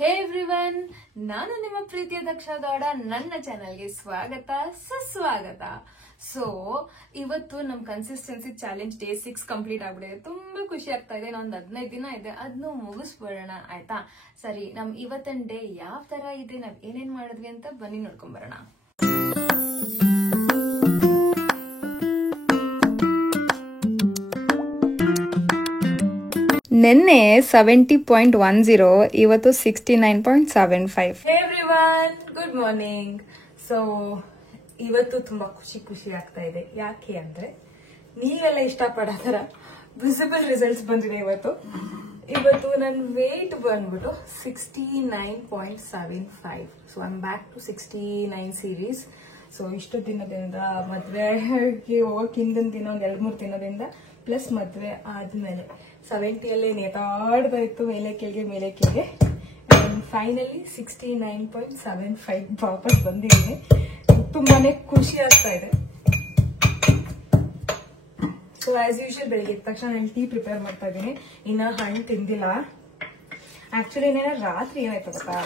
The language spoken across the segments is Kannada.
ಹೇ ಎವ್ರಿವನ್, ನಾನು ನಿಮ್ಮ ಪ್ರೀತಿಯ ದಕ್ಷ ಗೌಡ. ನನ್ನ ಚಾನೆಲ್ಗೆ ಸ್ವಾಗತ ಸುಸ್ವಾಗತ. ಸೊ ಇವತ್ತು ನಮ್ ಕನ್ಸಿಸ್ಟೆನ್ಸಿ ಚಾಲೆಂಜ್ ಡೇ 6 ಕಂಪ್ಲೀಟ್ ಆಗ್ಬಿಟ್ಟಿದೆ. ತುಂಬಾ ಖುಷಿ ಆಗ್ತಾ ಇದೆ. ಇನ್ನೊಂದು 15 ದಿನ ಇದೆ, ಅದನ್ನು ಮುಗಿಸ್ಬಿಡೋಣ ಆಯ್ತಾ. ಸರಿ, ನಮ್ ಇವತ್ತಿನ ಡೇ ಯಾವ ತರ ಇದೆ, ನಾವ್ ಏನೇನ್ ಮಾಡಿದ್ವಿ ಅಂತ ಬನ್ನಿ ನೋಡ್ಕೊಂಡ್ ಬರೋಣ. ನಿನ್ನೆ 70.10, ಇವತ್ತು 69.75. ಹೇ ಎವ್ರಿವನ್, ಗುಡ್ ಮಾರ್ನಿಂಗ್. ಸೊ ಇವತ್ತು ತುಂಬಾ ಖುಷಿ ಆಗ್ತಾ ಇದೆ. ಯಾಕೆ ಅಂದ್ರೆ ನೀವೆಲ್ಲ ಇಷ್ಟಪಡೋ ತರ ವಿಸಿಬಲ್ ರಿಸಲ್ಟ್ಸ್ ಬಂದಿದೆ. ಇವತ್ತು ನನ್ನ ವೇಟ್ ಬಂದ್ಬಿಟ್ಟು 69.75. So I am back to 69 series. So ಇಷ್ಟು ದಿನದಿಂದ ಮದ್ವೆಗೆ ಹೋಗಕ್ ಹಿಂದಿನ ದಿನ ಒಂದ್ 2-3 ದಿನದಿಂದ ಪ್ಲಸ್ ಮದ್ವೆ ಆದ್ಮೇಲೆ 70ಯಲ್ಲೇ ನೇತಾಡ್ತಾ ಇತ್ತು, ಮೇಲೆ ಕೆಳಗೆ ಫೈನಲಿ 69.75 ವಾಪಸ್ ಬಂದಿದ್ದೀನಿ. ತುಂಬಾನೇ ಖುಷಿ ಆಗ್ತಾ ಇದೆ. ಸೊ ಆಸ್ ಯೂಶುವಲ್ ಬೆಳಿಗ್ಗೆ ಎದ್ದ ತಕ್ಷಣ ನಾನು ಟೀ ಪ್ರಿಪೇರ್ ಮಾಡ್ತಾ ಇದ್ದೀನಿ. ಇನ್ನ ಹಣ್ಣು ತಿಂದಿಲ್ಲ. ಆಕ್ಚುಲಿ ರಾತ್ರಿ ಏನಾಯ್ತು ಗೊತ್ತಾ,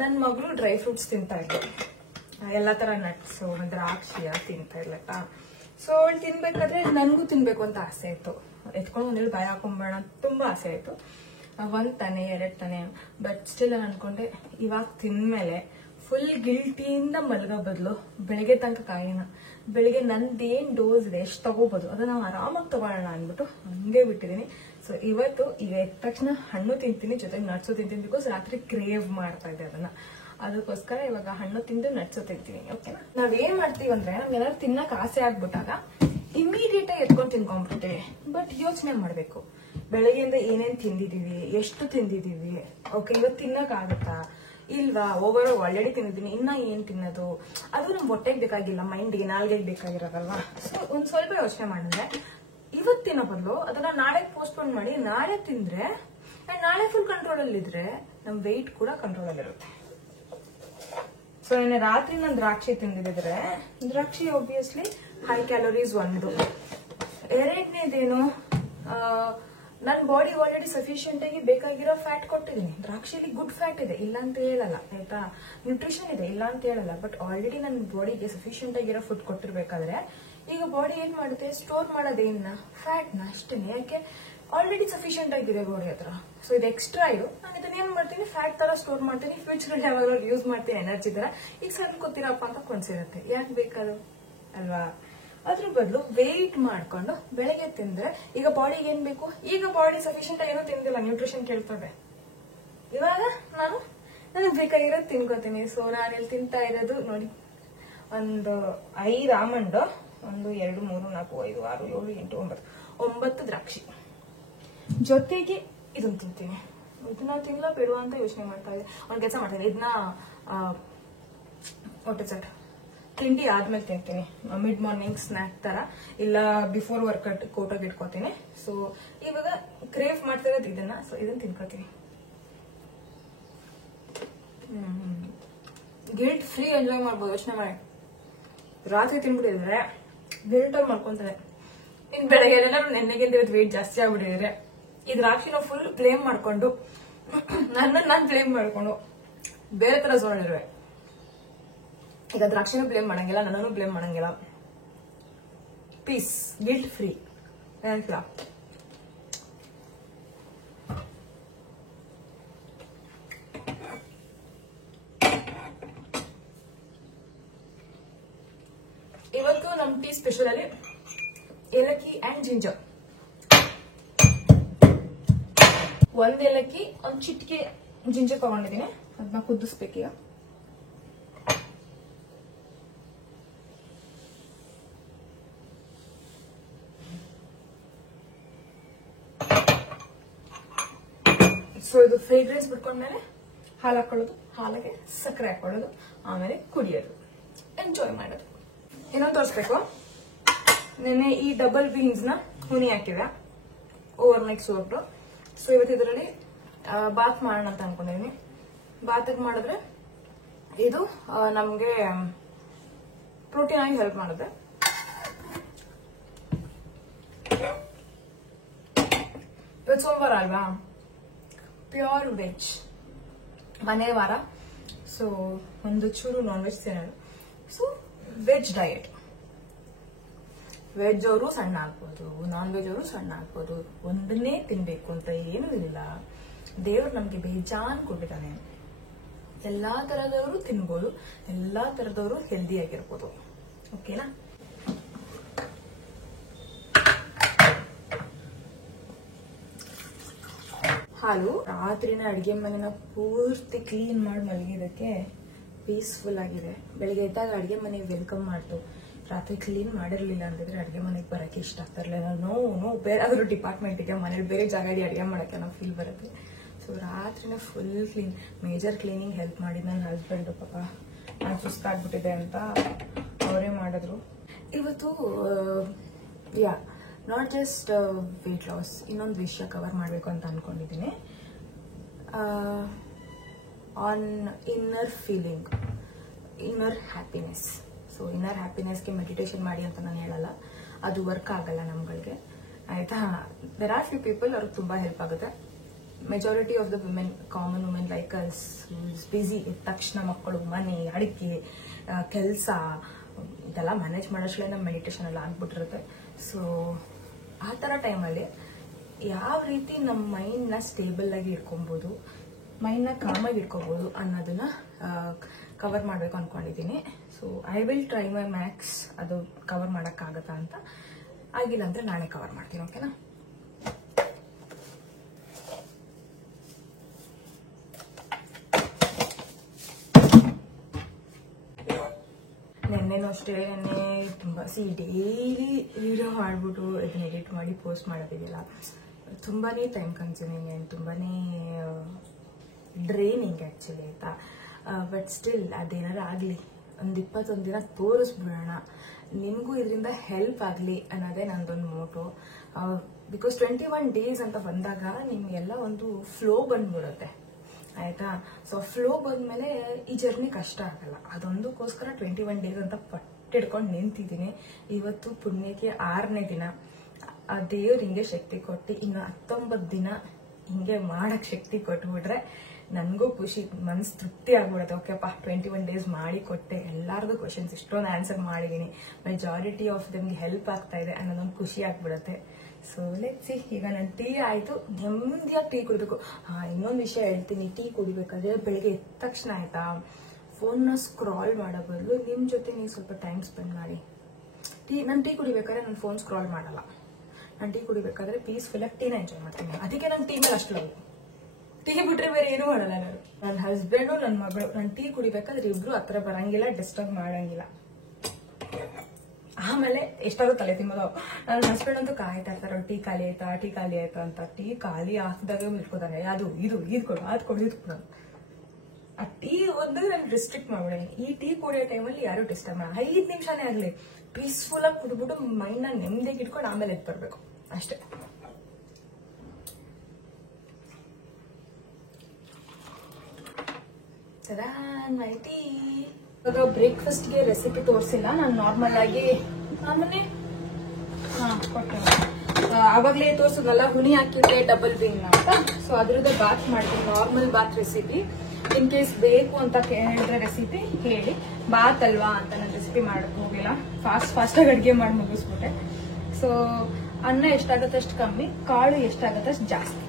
ನನ್ನ ಮಗಳು ಡ್ರೈ ಫ್ರೂಟ್ಸ್ ತಿಂತಾ ಇದ್ಲು, ಎಲ್ಲಾ ತರ ನಟ್ಸ್ ದ್ರಾಕ್ಷಿ ತಿಂತಾ ಇರ್ಲಕ್ಕ. ಸೊ ಅವಳು ತಿನ್ಬೇಕಾದ್ರೆ ನನ್ಗೂ ತಿನ್ಬೇಕು ಅಂತ ಆಸೆ ಆಯ್ತು. ಎತ್ಕೊಂಡು ಒಂದೇಳು ಬಾಯಿ ಹಾಕೊಂಬೋಣ ತುಂಬಾ ಆಸೆ ಆಯ್ತು. 1 ತಾನೆ 2 ತಾನೆ, ಬಟ್ ಸ್ಟಿಲ್ ನಾನು ಅನ್ಕೊಂಡೆ ಇವಾಗ ತಿಂದ್ಮೇಲೆ ಫುಲ್ ಗಿಲ್ಟಿಯಿಂದ ಮಲ್ಗೋ ಬದಲು ಬೆಳಿಗ್ಗೆ ತನಕ ಕಾಯಿನ, ಬೆಳಿಗ್ಗೆ ನಂದೇನ್ ಡೋಸ್ ಇದೆ ಎಷ್ಟು ತಗೋಬಹುದು ಅದನ್ನ ನಾವು ಆರಾಮಾಗಿ ತಗೋಣ ಅನ್ಬಿಟ್ಟು ಹಂಗೆ ಬಿಟ್ಟಿದೀನಿ. ಸೊ ಇವತ್ತು ಈಗ ಎದ್ದ ತಕ್ಷಣ ಹಣ್ಣು ತಿಂತೀನಿ, ಜೊತೆಗೆ ನಟ್ಸು ತಿಂತೀನಿ. ಬಿಕಾಸ್ ರಾತ್ರಿ ಕ್ರೇವ್ ಮಾಡ್ತಾ ಇದೆ ಅದನ್ನ, ಅದಕ್ಕೋಸ್ಕರ ಇವಾಗ ಹಣ್ಣು ತಿಂದು ನಟ್ಸು ತಿಂತೀನಿ. ಓಕೆನಾ? ನಾವೇನ್ ಮಾಡ್ತೀವಿ ಅಂದ್ರೆ ನಮ್ಗೆ ಏನಾದ್ರು ತಿನ್ನಕ್ ಆಸೆ ಆಗ್ಬಿಟ್ಟಾಗ ಇಮಿಡಿಯೇಟ್ ಆಗಿ ಎತ್ಕೊಂಡು ತಿನ್ಕೊಂಡ್ಬಿಡ್ತೇವೆ. ಬಟ್ ಯೋಚನೆ ಮಾಡ್ಬೇಕು, ಬೆಳಗ್ಗೆಯಿಂದ ಏನೇನ್ ತಿಂದಿದೀವಿ, ಎಷ್ಟು ತಿಂದಿದೀವಿ, ಓಕೆ ಇವತ್ತು ತಿನ್ನಕ್ ಆಗತ್ತಾ ಇಲ್ವಾ, ಓವರ್ ಆಲ್ರೆಡಿ ತಿಂದಿದ್ದೀನಿ, ಇನ್ನ ಏನ್ ತಿನ್ನೋದು, ಅದು ನಮ್ ಹೊಟ್ಟೆಗೆ ಬೇಕಾಗಿಲ್ಲ, ಮೈಂಡ್ಗೆ ನಾಲ್ಗೆಗೆ ಬೇಕಾಗಿರೋದಲ್ವಾ. ಸೊ ಒಂದ್ ಸ್ವಲ್ಪ ಯೋಚನೆ ಮಾಡಿದ್ರೆ ಇವತ್ತು ತಿನ್ನೋ ಬದಲು ಅದನ್ನ ನಾಳೆ ಪೋಸ್ಟ್ಪೋನ್ ಮಾಡಿ ನಾಳೆ ತಿಂದ್ರೆ ನಾಳೆ ಫುಲ್ ಕಂಟ್ರೋಲ್ ಅಲ್ಲಿ ಇದ್ರೆ ನಮ್ ವೆಯ್ಟ್ ಕೂಡ ಕಂಟ್ರೋಲ್ ಅಲ್ಲಿ ಇರುತ್ತೆ. ಸೊ ನಿನ್ನೆ ರಾತ್ರಿ ನಾನು ದ್ರಾಕ್ಷಿ ತಿಂದಿದ್ರೆ, ದ್ರಾಕ್ಷಿ ಒಬ್ವಿಯಸ್ಲಿ ಹೈ ಕ್ಯಾಲೋರೀಸ್ ಒಂದು. ಎರಡನೇದೇನು, ನನ್ನ ಬಾಡಿ ಆಲ್ರೆಡಿ ಸಫಿಶಿಯಂಟ್ ಆಗಿ ಬೇಕಾಗಿರೋ ಫ್ಯಾಟ್ ಕೊಟ್ಟಿದ್ದೀನಿ. ದ್ರಾಕ್ಷಿಲಿ ಗುಡ್ ಫ್ಯಾಟ್ ಇದೆ, ಇಲ್ಲ ಅಂತ ಹೇಳಲ್ಲ ಆಯ್ತಾ, ನ್ಯೂಟ್ರಿಷನ್ ಇದೆ, ಇಲ್ಲ ಅಂತ ಹೇಳಲ್ಲ. ಬಟ್ ಆಲ್ರೆಡಿ ನನ್ನ ಬಾಡಿಗೆ ಸಫಿಶಿಯಂಟ್ ಆಗಿರೋ ಫುಡ್ ಕೊಟ್ಟಿರ್ಬೇಕಾದ್ರೆ ಈಗ ಬಾಡಿ ಏನ್ ಮಾಡುತ್ತೆ, ಸ್ಟೋರ್ ಮಾಡೋದೇನ ಫ್ಯಾಟ್ ನ ಅಷ್ಟೇ. ಯಾಕೆ, ಆಲ್ರೆಡಿ ಸಫಿಶಿಯಂಟ್ ಆಗಿದೆ ಬಾಡಿ ಹತ್ರ. ಸೊ ಇದು ಎಕ್ಸ್ಟ್ರಾ ಇದು, ನಾನು ಇದನ್ನ ಏನ್ ಮಾಡ್ತೀನಿ, ಫ್ಯಾಟ್ ತರ ಸ್ಟೋರ್ ಮಾಡ್ತೀನಿ, ಫ್ಯೂಚರ್ ಯಾವಾಗಲೂ ಯೂಸ್ ಮಾಡ್ತೀನಿ ಎನರ್ಜಿ ತರ. ಈಗ ಸ್ವಲ್ಪ ಗೊತ್ತಿರಪ್ಪ ಅಂತ ಕೊನ್ಸಿರುತ್ತೆ, ಯಾಕೆ ಬೇಕಾದು ಅಲ್ವಾ. ಅದ್ರ ಬದಲು ವೇಟ್ ಮಾಡ್ಕೊಂಡು ಬೆಳಗ್ಗೆ ತಿಂದ್ರೆ ಈಗ ಬಾಡಿಗೆ ಏನ್ ಬೇಕು, ಈಗ ಬಾಡಿ ಸಫಿಶಿಯಂಟ್ ಏನೋ ತಿಂದಿಲ್ಲ, ನ್ಯೂಟ್ರಿಷನ್ ಕೇಳ್ತದೆ. ಇವಾಗ ನನಗೆ ಬೇಕಾಗಿರೋದು ತಿನ್ಕೋತೀನಿ. ಸೊ ನಾನು ಇಲ್ಲಿ ತಿಂತಾ ಇರೋದು ನೋಡಿ, ಒಂದು 5 ಆಮಂಡ್, 1 2 3 4 5 6 7 8 9 ದ್ರಾಕ್ಷಿ, ಜೊತೆಗೆ ಇದನ್ನ ತಿಂತೀನಿ. ಇದನ್ನ ತಿನ್ಲ ಬೇಡ ಅಂತ ಯೋಚನೆ ಮಾಡ್ತಾ ಇದ್ದೆ. ಒಂದ್ ಕೆಲಸ ಮಾಡ್ತೀನಿ, ಇದನ್ನ ಹೊಟ್ಟೆ ಚಟ್ ತಿಂಡಿ ಆದ್ಮೇಲೆ ತಿಂತೀನಿ, ಮಿಡ್ ಮಾರ್ನಿಂಗ್ ಸ್ನಾಕ್ ತರ, ಇಲ್ಲ ಬಿಫೋರ್ ವರ್ಕೌಟ್ ಕೋಟಾಗಿ ಇಟ್ಕೋತೀನಿ. ಸೊ ಇವಾಗ ಕ್ರೇವ್ ಮಾಡ್ತಿರೋದು ಇದನ್ನ, ಸೊ ಇದನ್ನ ತಿನ್ಕೋತೀನಿ. ಗಿಲ್ಟ್ ಫ್ರೀ ಎಂಜಾಯ್ ಮಾಡ್ಬೋದು. ಯೋಚನೆ ಮಾಡಿ, ರಾತ್ರಿ ತಿನ್ಬಿಟ್ಟಿದ್ರೆ ಗಿಲ್ಟ್ ಅವ್ರು ಮಾಡ್ಕೊಂತಾರೆ. ಇನ್ ಬೆಳಗ್ಗೆ ಏನಾದ್ರು ನೆನ್ನೆಗಿಂತ ಇವತ್ತು ವೇಟ್ ಜಾಸ್ತಿ ಆಗ್ಬಿಟ್ಟಿದ್ರೆ ಈ ದ್ರಾಕ್ಷಿನ ಫುಲ್ ಬ್ಲೇಮ್ ಮಾಡ್ಕೊಂಡು ನಾನು ಬ್ಲೇಮ್ ಮಾಡ್ಕೊಂಡು ಬೇರೆ ತರ ಝೋನ್ ಇರುವೆ. ಈಗ ದ್ರಾಕ್ಷಿನೂ ಬ್ಲೇಮ್ ಮಾಡಂಗಿಲ್ಲ, ನನ್ನನ್ನು ಬ್ಲೇಮ್ ಮಾಡಂಗಿಲ್ಲ. Peace, guilt free. ಇವತ್ತು ನಮ್ ಟೀ ಸ್ಪೆಷಲ್ ಅಲ್ಲಿ ಏಲಕ್ಕಿ ಅಂಡ್ ಜಿಂಜರ್. 1 ಏಲಕ್ಕಿ, 1 ಚಿಟಿಕೆ ಜಿಂಜರ್ ತಗೊಂಡಿದ್ದೀನಿ, ಅದನ್ನ ಕುದಿಸ್ಬೇಕೀಗ. ಸೊ ಇದು ಫ್ರೇಗ್ರೆನ್ಸ್ ಬಿಟ್ಕೊಂಡ್ಮೇಲೆ ಹಾಲು ಹಾಕೊಳ್ಳೋದು, ಹಾಲಿಗೆ ಸಕ್ಕರೆ ಹಾಕೊಳ್ಳೋದು, ಆಮೇಲೆ ಕುಡಿಯೋದು, ಎಂಜಾಯ್ ಮಾಡೋದು. ಇನ್ನೊಂದು ತೋರಿಸ್ಬೇಕು, ನೆನ್ನೆ ಈ ಡಬಲ್ ಬೀನ್ಸ್ ನ ಹುನಿ ಹಾಕಿವೆ ಓವರ್ ನೈಟ್ ಸೋಟು. ಸೊ ಇವತ್ತು ಇದರಲ್ಲಿ ಬಾತ್ ಮಾಡೋಣ ಅಂತ ಅನ್ಕೊಂಡಿದೀನಿ. ಬಾತ್ ಮಾಡಿದ್ರೆ ಇದು ನಮ್ಗೆ ಪ್ರೋಟೀನ್ ಆಗಿ ಹೆಲ್ಪ್ ಮಾಡುತ್ತೆ. ಇವತ್ತು ಸೋಮವಾರ ಅಲ್ವಾ, ಪ್ಯೂರ್ ವೆಜ್ ಮನೆ ವಾರ. ಸೊ ಒಂದು ಚೂರು ನಾನ್ ವೆಜ್ ತಿನ್ನೋದು. So veg diet. ವೆಜ್ ಅವರು ಸಣ್ಣ ಆಗ್ಬೋದು, ನಾನ್ ವೆಜ್ ಅವರು ಸಣ್ಣ ಆಗ್ಬೋದು. ಒಂದನ್ನೇ ತಿನ್ಬೇಕು ಅಂತ ಏನೂ ಇಲ್ಲ. ದೇವ್ರು ನಮ್ಗೆ ಬೇಜಾನ್ ಕೊಟ್ಟಿದ್ದಾನೆ. ಎಲ್ಲಾ ತರದವರು ತಿನ್ಬೋದು, ಎಲ್ಲಾ ತರದವರು ಹೆಲ್ದಿ ಆಗಿರ್ಬೋದು. ಓಕೆನಾ? ಹಾಲು ರಾತ್ರಿನ ಅಡಿಗೆ ಮನೆನ ಪೂರ್ತಿ ಕ್ಲೀನ್ ಮಾಡಿ ಮಲಗಿದಕ್ಕೆ ಪೀಸ್ಫುಲ್ ಆಗಿದೆ. ಬೆಳಿಗ್ಗೆ ಎದ್ದಾಗ ಅಡಿಗೆ ಮನೆಗೆ ವೆಲ್ಕಮ್ ಮಾಡ್ತು. ರಾತ್ರಿ ಕ್ಲೀನ್ ಮಾಡಿರ್ಲಿಲ್ಲ ಅಂದಿದ್ರೆ ಅಡಿಗೆ ಮನೆಗೆ ಬರಕ್ಕೆ ಇಷ್ಟ ಆಗ್ತಾ ಇರಲಿಲ್ಲ. ನೋ ಬೇರೆ ಯಾವ್ದಾದ್ರು ಡಿಪಾರ್ಟ್ಮೆಂಟ್ಗೆ ಮನೇಲಿ ಬೇರೆ ಜಾಗ ಅಡಿಗೆ ಮಾಡಕ್ಕೆ ನಾವು ಫೀಲ್ ಬರುತ್ತೆ. ಸೊ ರಾತ್ರಿನ full clean, major cleaning help ಮಾಡಿದ್ ನನ್ನ ಹಸ್ಬೆಂಡ್. ಪಾಪ ನಾನು ಸುಸ್ತಾಗ್ಬಿಟ್ಟಿದೆ ಅಂತ ಅವರೇ ಮಾಡಿದ್ರು. ಇವತ್ತು ನಾಟ್ ಜಸ್ಟ್ ವೇಟ್ ಲಾಸ್, ಇನ್ನೊಂದು ವಿಷಯ ಕವರ್ ಮಾಡಬೇಕು ಅಂತ ಅನ್ಕೊಂಡಿದ್ದೀನಿ. On inner feeling, inner happiness. So inner ಹ್ಯಾಪಿನೆಸ್ಗೆ ಮೆಡಿಟೇಷನ್ ಮಾಡಿ ಅಂತ ನಾನು ಹೇಳಲ್ಲ, ಅದು ವರ್ಕ್ ಆಗಲ್ಲ ನಮ್ಗಳಿಗೆ, ಆಯ್ತಾ. ದೇರ್ ಆರ್ ಫ್ಯೂ ಪೀಪಲ್ ಅವ್ರಿಗೆ ತುಂಬಾ ಹೆಲ್ಪ್ ಆಗುತ್ತೆ. Majority of the women, common women like us, busy ತಕ್ಷಣ ಮಕ್ಕಳು, ಮನೆ, ಅಡಿಕೆ, ಕೆಲಸ ಇದೆಲ್ಲ ಮ್ಯಾನೇಜ್ ಮಾಡೋಷ್ಟೇ ನಮ್ಮ ಮೆಡಿಟೇಷನ್ ಎಲ್ಲ ಆಗ್ಬಿಟ್ಟಿರುತ್ತೆ. ಸೊ ಆ ಥರ ಟೈಮಲ್ಲಿ ಯಾವ ರೀತಿ ನಮ್ಮ ಮೈಂಡ್ನ ಸ್ಟೇಬಲ್ ಆಗಿ ಇಟ್ಕೊಬೋದು, ಮೈಂಡ್ನ ಕಾಮಾಗಿ ಇಟ್ಕೋಬಹುದು ಅನ್ನೋದನ್ನ ಕವರ್ ಮಾಡಬೇಕು ಅನ್ಕೊಂಡಿದ್ದೀನಿ. So I will try my Max ಅದು ಕವರ್ ಮಾಡೋಕ್ಕಾಗತ್ತಾ ಅಂತ. ಆಗಿಲ್ಲ ಅಂದ್ರೆ ನಾಳೆ ಕವರ್ ಮಾಡ್ತೀನಿ. ಓಕೆನಾ? ನೆನ್ನೆನೂ ಅಷ್ಟೇ, ನೆನ್ನೆ ತುಂಬ ಡೈಲಿ ವಿಡಿಯೋ ಮಾಡಿಬಿಟ್ಟು ಇದನ್ನ ಎಡಿಟ್ ಮಾಡಿ ಪೋಸ್ಟ್ ಮಾಡೋದಿದೆಯಲ್ಲ, ತುಂಬಾನೇ ಟೈಮ್ ಕನ್ಸ್ಯೂಮಿಂಗ್ ಆ್ಯಂಡ್ ತುಂಬಾನೇ ಡ್ರೈನಿಂಗ್ ಆ್ಯಕ್ಚುಲಿ, ಆಯಿತಾ. ಬಟ್ ಸ್ಟಿಲ್ ಅದೇನಾರು ಆಗಲಿ, ಒಂದು 21 ದಿನ ತೋರಿಸ್ಬಿಡೋಣ, ನಿಮಗೂ ಇದರಿಂದ ಹೆಲ್ಪ್ ಆಗಲಿ ಅನ್ನೋದೇ ನಂದೊಂದು ಮೋಟೋ. ಬಿಕಾಸ್ 21 ಡೇಸ್ ಅಂತ ಬಂದಾಗ ನಿಮಗೆಲ್ಲ ಒಂದು ಫ್ಲೋ ಬಂದ್ಬಿಡುತ್ತೆ, ಆಯ್ತಾ. ಸೊ ಫ್ಲೋ ಬಂದ್ಮೇಲೆ ಈ ಜರ್ನಿ ಕಷ್ಟ ಆಗಲ್ಲ. ಅದೊಂದಕ್ಕೋಸ್ಕರ 21 ಡೇಸ್ ಅಂತ ಪಟ್ಟಿಡ್ಕೊಂಡು ನಿಂತಿದ್ದೀನಿ. ಇವತ್ತು ಪುಣ್ಯಕ್ಕೆ 6ನೇ ದಿನ. ಆ ದೇವ್ರು ಹಿಂಗೆ ಶಕ್ತಿ ಕೊಟ್ಟು ಇನ್ನು 19 ದಿನ ಹಿಂಗೆ ಮಾಡಕ್ ಶಕ್ತಿ ಕೊಟ್ಬಿಟ್ರೆ ನನಗೂ ಖುಷಿ, ಮನ್ಸು ತೃಪ್ತಿ ಆಗ್ಬಿಡುತ್ತೆ. ಓಕೆಪ್ಪ 21 ಡೇಸ್ ಮಾಡಿ ಕೊಟ್ಟೆ, ಎಲ್ಲಾರ್ದು ಕ್ವಶನ್ಸ್ ಇಷ್ಟೊಂದು ಆನ್ಸರ್ ಮಾಡಿದೀನಿ, ಮೆಜಾರಿಟಿ ಆಫ್ ದಮ್ಗೆ ಹೆಲ್ಪ್ ಆಗ್ತಾ ಇದೆ ಅನ್ನೋದೊಂದು ಖುಷಿ ಆಗ್ಬಿಡುತ್ತೆ. So let's see. ಈಗ ನಾನು ಟೀ ಆಯ್ತು, ನೆಮ್ಮದಿಯಾಗಿ ಟೀ ಕುಡಿಬೇಕು. ಇನ್ನೊಂದು ವಿಷಯ ಹೇಳ್ತೀನಿ, ಟೀ ಕುಡಿಬೇಕಾದ್ರೆ ಬೆಳಿಗ್ಗೆ ಎದ್ದ ತಕ್ಷಣ ಆಯ್ತಾ, ಫೋನ್ನ ಸ್ಕ್ರಾಲ್ ಮಾಡೋ ಬದಲು ನಿಮ್ ಜೊತೆ ನೀವು ಸ್ವಲ್ಪ ಟೈಮ್ ಸ್ಪೆಂಡ್ ಮಾಡಿ. ನಾನು ಟೀ ಕುಡಿಬೇಕಾದ್ರೆ ನಾನು ಫೋನ್ ಸ್ಕ್ರಾಲ್ ಮಾಡಲ್ಲ. ನಾನು ಟೀ ಕುಡಿಬೇಕಾದ್ರೆ ಪೀಸ್ಫುಲ್ ಆಗಿ ಟೀನ ಎಂಜಾಯ್ ಮಾಡ್ತೀನಿ. ಅದಕ್ಕೆ ನಾನು ಟೀ ಮೇಲೆ ಅಷ್ಟು ಲವ್. ಟೀ ಬಿಟ್ರೆ ಬೇರೆ ಏನೂ ಮಾಡಲ್ಲ ನಾನು. ನನ್ನ ಹಸ್ಬೆಂಡು ನನ್ನ ಮಗಳು ನಾನು ಟೀ ಕುಡಿಬೇಕಾದ್ರೆ ಇಬ್ರು ಹತ್ರ ಬರಂಗಿಲ್ಲ, ಡಿಸ್ಟರ್ಬ್ ಮಾಡಂಗಿಲ್ಲ. ಆಮೇಲೆ ಎಷ್ಟಾದ್ರೂ ತಲೆ ತಿನ್ನೋದು. ನನ್ನ ಹಸ್ಬೆಂಡ್ ಅಂತೂ ಕಾಯ್ತಾ ಇರ್ತಾರೆ, ಟೀ ಖಾಲಿ ಆಯ್ತಾ, ಟೀ ಖಾಲಿ ಆಯ್ತಾ ಅಂತ. ಟೀ ಖಾಲಿ ಹಾಕಿದಾಗ ಇಟ್ಕೋತಾರೆ, ಅದು ಇದು ಕೊಡು, ಅದು ಕೊಡು, ಇದು ಕೊಡು. ಆ ಟೀ ಒಂದು ನಾನು ರಿಸ್ಟ್ರಿಕ್ಟ್ ಮಾಡ್ಬಿಡಿ. ಈ ಟೀ ಕುಡಿಯೋ ಟೈಮಲ್ಲಿ ಯಾರು ಡಿಸ್ಟರ್ಬ್ ಮಾಡ, 5 ನಿಮಿಷನೇ ಆಗ್ಲಿ ಪೀಸ್ಫುಲ್ ಆಗಿ ಕುಡ್ಬಿಟ್ಟು ಮೈಂಡ್ ನ ನೆಮ್ಮದಿಗೆ ಇಟ್ಕೊಂಡು ಆಮೇಲೆ ಎದ್ದು ಬರ್ಬೇಕು ಅಷ್ಟೇ. ಇವಾಗ ಬ್ರೇಕ್ಫಾಸ್ಟ್ಗೆ ರೆಸಿಪಿ ತೋರಿಸಿಲ್ಲ, ನಾನು ನಾರ್ಮಲ್ ಆಗಿ ಕೊಟ್ಟೆ. ಅವಾಗಲೇ ತೋರಿಸಿದ್ನಲ್ಲ ಹುಣಿ ಹಾಕಿದ್ರೆ ಡಬಲ್ ಬೀನ್ ಅಂತ. ಸೊ ಅದ್ರದ್ದು ಬಾತ್ ಮಾಡ್ತೀನಿ, normal bath recipe. In case ಬೇಕು ಅಂತ ಹೇಳಿದ್ರೆ ರೆಸಿಪಿ ಹೇಳಿ. ಬಾತ್ ಅಲ್ವಾ ಅಂತ ನಾನು ರೆಸಿಪಿ ಮಾಡಕ್ ಹೋಗಿಲ್ಲ, ಫಾಸ್ಟ್ ಆಗಿ ಅಡ್ಗೆ ಮಾಡಿ ಮುಗಿಸ್ಬಿಟ್ಟೆ. ಸೊ ಅನ್ನ ಎಷ್ಟಾಗತ್ತೆ ಅಷ್ಟು ಕಮ್ಮಿ, ಕಾಳು ಎಷ್ಟಾಗತ್ತೆ ಅಷ್ಟು ಜಾಸ್ತಿ.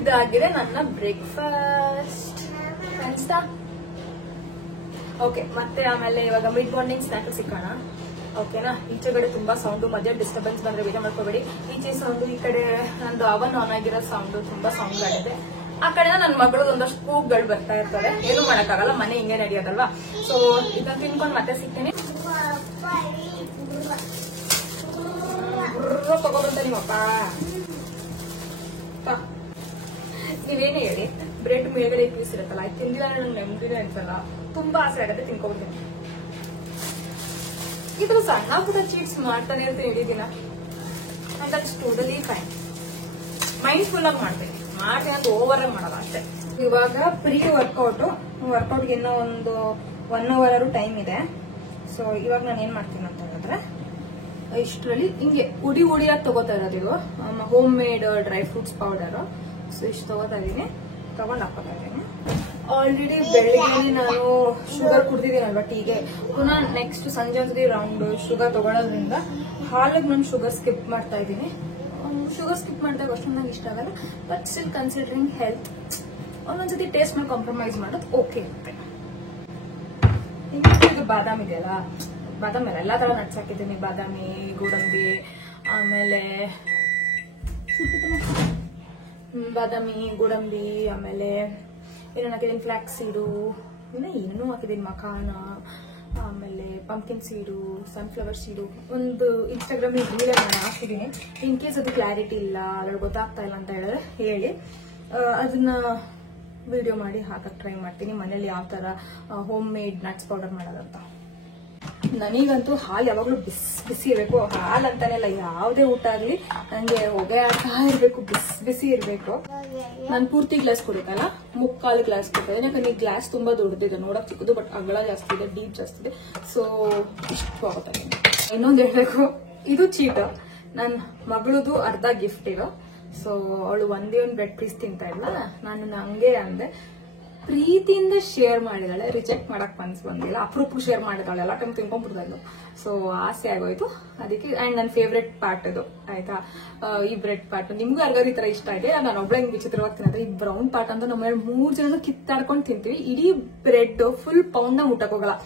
ಇದಾಗಿದೆ ನನ್ನ ಬ್ರೇಕ್ಫಾಸ್ಟ್. ಅನ್ಸ್ತಾ? ಓಕೆ, ಮತ್ತೆ ಆಮೇಲೆ ಇವಾಗ ಮಿಡ್ ಮಾರ್ನಿಂಗ್ ಸ್ನಾಕ್ ಸಿಕ್ಕೋಣ. ಓಕೆನಾ? ಈಚೆಗಡೆ ತುಂಬಾ ಸೌಂಡು, ಮಧ್ಯ ಡಿಸ್ಟರ್ಬೆನ್ಸ್ ಬಂದ್ರೆ ಬೇಗ ಮಾಡ್ಕೋಬೇಡಿ. ಈಚೆ ಸೌಂಡು, ಈ ಕಡೆ ನಂದು ಅವನ್ ಆನ್ ಆಗಿರೋ ಸೌಂಡು, ತುಂಬಾ ಸೌಂಡ್ಗಳಿದೆ. ಆ ಕಡೆ ನನ್ನ ಮಗಳು ಒಂದಷ್ಟು ಕೂಗ್ಗಳು ಬರ್ತಾ ಇರ್ತವೆ, ಏನು ಮಾಡಕ್ಕಾಗಲ್ಲ, ಮನೆ ಹಿಂಗೆ ನಡೆಯೋದಲ್ವಾ. ಸೊ ಇದನ್ನ ತಿನ್ಕೊಂಡು ಮತ್ತೆ ಸಿಗ್ತೀನಿ. ತಗೋಬಂತ ನಿಮ್ಮಪ್ಪ. ನೀವೇನೇ ಹೇಳಿ, ಬ್ರೆಡ್ ಮೇಲ್ಗಡೆ ಪೀಸ್ ಇರುತ್ತಲ್ಲ, ಅದು ತಿಂದಿಲ್ಲ ನಂಗೆ ನೆಮ್ಮದಿನೇ ಅನ್ಸಲ್ಲ, ತುಂಬಾ ಆಸೆ ಆಗುತ್ತೆ, ತಿನ್ಕೊಬಿಡ್ತೀನಿ. ಈ ತರ ಸಣ್ಣ ಪುಟ್ಟ ಚೀಟ್ಸ್ ಮಾಡ್ತಾನೆ ಇರ್ತೀನಿ ಇಡೀ ದಿನ, and that's totally fine. Mindful ಆಗಿ ಮಾಡ್ತೀನಿ ಅಂತ ಓವರ್ ಆಗಿ ಮಾಡಲ್ಲ ಅಷ್ಟೇ. ಇವಾಗ ಪ್ರೀ ವರ್ಕೌಟ್ಗೆ ಇನ್ನೂ ಒಂದು 1 hour ಟೈಮ್ ಇದೆ. ಸೊ ಇವಾಗ ನಾನು ಏನ್ ಮಾಡ್ತೀನಿ ಅಂತ ಹೇಳಿದ್ರೆ, ಇಷ್ಟರಲ್ಲಿ ಹಿಂಗೆ ಉಡಿಯಾಗಿ ತಗೋತಾ ಇರೋದು ಇದು home made dry fruits powder. So ಇಷ್ಟು ತಗೋತಾ ಇದೀನಿ, ತಗೊಂಡ್ ಹಾಕೋತಾ ಇದೀನಿ. ಆಲ್ರೆಡಿ ಬೆಳಿಗ್ಗೆ ನಾನು ಶುಗರ್ ಕುಡ್ದಿದ್ದೀನಲ್ವಾ ಟೀಗೆ, ಪುನಃ ನೆಕ್ಸ್ಟ್ ಸಂಜೆ ಒಂದ್ಸತಿ ರೌಂಡ್ ಶುಗರ್ ತಗೊಳೋದ್ರಿಂದ ಹಾಲಿಗೆ ನಾನು ಶುಗರ್ ಸ್ಕಿಪ್ ಮಾಡ್ತಾ ಇದ್ದೀನಿ. ಶುಗರ್ ಸ್ಕಿಪ್ ಮಾಡಿದಾಗ ಅಷ್ಟೊಂದು ನಂಗೆ ಇಷ್ಟ ಆಗಲ್ಲ, ಬಟ್ ಸ್ಟಿಲ್ ಕನ್ಸಿಡರಿಂಗ್ ಹೆಲ್ತ್ ಒಂದೊಂದ್ಸತಿ ಟೇಸ್ಟ್ ಮೇಲೆ ಕಾಂಪ್ರಮೈಸ್ ಮಾಡೋದು ಓಕೆ ಇರುತ್ತೆ. ಇದು ಬಾದಾಮ್ ಇದೆಯಲ್ಲ, ಬಾದಾಮ್ ಮೇಲೆ ಎಲ್ಲಾ ತರ ನಟ್ಸ್ ಹಾಕಿದ್ದೀನಿ, ಬಾದಾಮಿ, ಗೋಡಂಬಿ, ಆಮೇಲೆ ಬಾದಾಮಿ, ಗೋಡಂಬಿ, ಆಮೇಲೆ ಏನೇನು ಹಾಕಿದ್ದೀನಿ, ಫ್ಲಾಕ್ಸ್ ಸೀಡು, ಏನೇನೂ ಹಾಕಿದ್ದೀನಿ, ಮಖಾನ, ಆಮೇಲೆ ಪಂಪ್ಕಿನ್ ಸೀಡು, ಸನ್ಫ್ಲವರ್ ಸೀಡು. ಒಂದು ಇನ್ಸ್ಟಾಗ್ರಾಮ್ ರೀಲ್ ನಾನು ಹಾಕಿದ್ದೀನಿ. ಇನ್ ಕೇಸ್ ಅದು ಕ್ಲಾರಿಟಿ ಇಲ್ಲ, ಅದ್ರಲ್ಲಿ ಗೊತ್ತಾಗ್ತಾ ಇಲ್ಲ ಅಂತ ಹೇಳಿದ್ರೆ ಹೇಳಿ, ಅದನ್ನ ವಿಡಿಯೋ ಮಾಡಿ ಹಾಕಕ್ ಟ್ರೈ ಮಾಡ್ತೀನಿ ಮನೇಲಿ ಯಾವ ತರ ಹೋಮ್ ಮೇಡ್ ನಟ್ಸ್ ಪೌಡರ್ ಮಾಡೋದಂತ. ನನಗಂತೂ ಹಾಲು ಯಾವಾಗ್ಲೂ ಬಿಸಿ ಇರಬೇಕು. ಹಾಲು ಅಂತಾನೆ ಅಲ್ಲ, ಯಾವುದೇ ಊಟ ಆಗ್ಲಿ ನಂಗೆ ಹೊಗೆ ಆಗ್ತಾ ಇರ್ಬೇಕು, ಬಿಸಿ ಇರ್ಬೇಕು. ನಾನು ಪೂರ್ತಿ ಗ್ಲಾಸ್ ಕುಡಿತಲ್ಲ, 3/4 ಗ್ಲಾಸ್ ಕುಡಿತೇನೆ. ಯಾಕಂದ್ರೆ ಈ ಗ್ಲಾಸ್ ತುಂಬಾ ದೊಡ್ಡದಿದೆ, ನೋಡಕ್ ಚಿಕ್ಕದು, ಬಟ್ ಅಗಲ ಜಾಸ್ತಿ ಇದೆ, ಡೀಪ್ ಜಾಸ್ತಿ ಇದೆ. ಸೊ ಇಷ್ಟು ಆಗುತ್ತೆ. ಇನ್ನೊಂದು ಹೇಳ್ಬೇಕು, ಇದು ಚೀಟ್, ನನ್ನ ಮಗಳದು ಅರ್ಧ ಗಿಫ್ಟ್ ಇದು. ಸೊ ಅವಳು ಒಂದೇ ಒಂದು ಬ್ರೆಡ್ ಪೀಸ್ ತಿಂತಾ ಇಲ್ಲ, ನಾನು ಹಂಗೆ ಅಂದೆ, ಪ್ರೀತಿಯಿಂದ ಶೇರ್ ಮಾಡಿದಾಳೆ, ರಿಜೆಕ್ಟ್ ಮಾಡಕ್ ಮನ್ಸು ಬಂದಿಲ್ಲ. ಅಪ್ರೂಪಕ್ಕೆ ಶೇರ್ ಮಾಡಿದಾಳೆ, ಎಲ್ಲ ಟೈಮ್ ತಿನ್ಕೊಂಡ್ಬಿಡ್ತಾಳು. ಸೊ ಆಸೆ ಆಗೋಯ್ತು ಅದಕ್ಕೆ. ಅಂಡ್ ನನ್ನ ಫೇವ್ರೆಟ್ ಪಾರ್ಟ್ ಇದು, ಆಯ್ತಾ, ಈ ಬ್ರೆಡ್ ಪಾರ್ಟ್. ನಿಮ್ಗೂ ಯಾರಿಗಾರು ಈ ತರ ಇಷ್ಟ ಇದೆ, ನಾನು ಒಬ್ಳೆ ಹಿಂಗ್ ವಿಚಿತ್ರವಾಗಿ ತಿನ್ನೋದು. ಈ ಬ್ರೌನ್ ಪಾರ್ಟ್ ಅಂತ ನಮ್ಮ 3 ಜನ ಕಿತ್ತಾಡ್ಕೊಂಡು ತಿಂತೀವಿ. ಇಡೀ ಬ್ರೆಡ್ ಫುಲ್ ಪೌಂಡ್ ಮುಟ್ಟಕ್ ಹೋಗಲ್ಲ,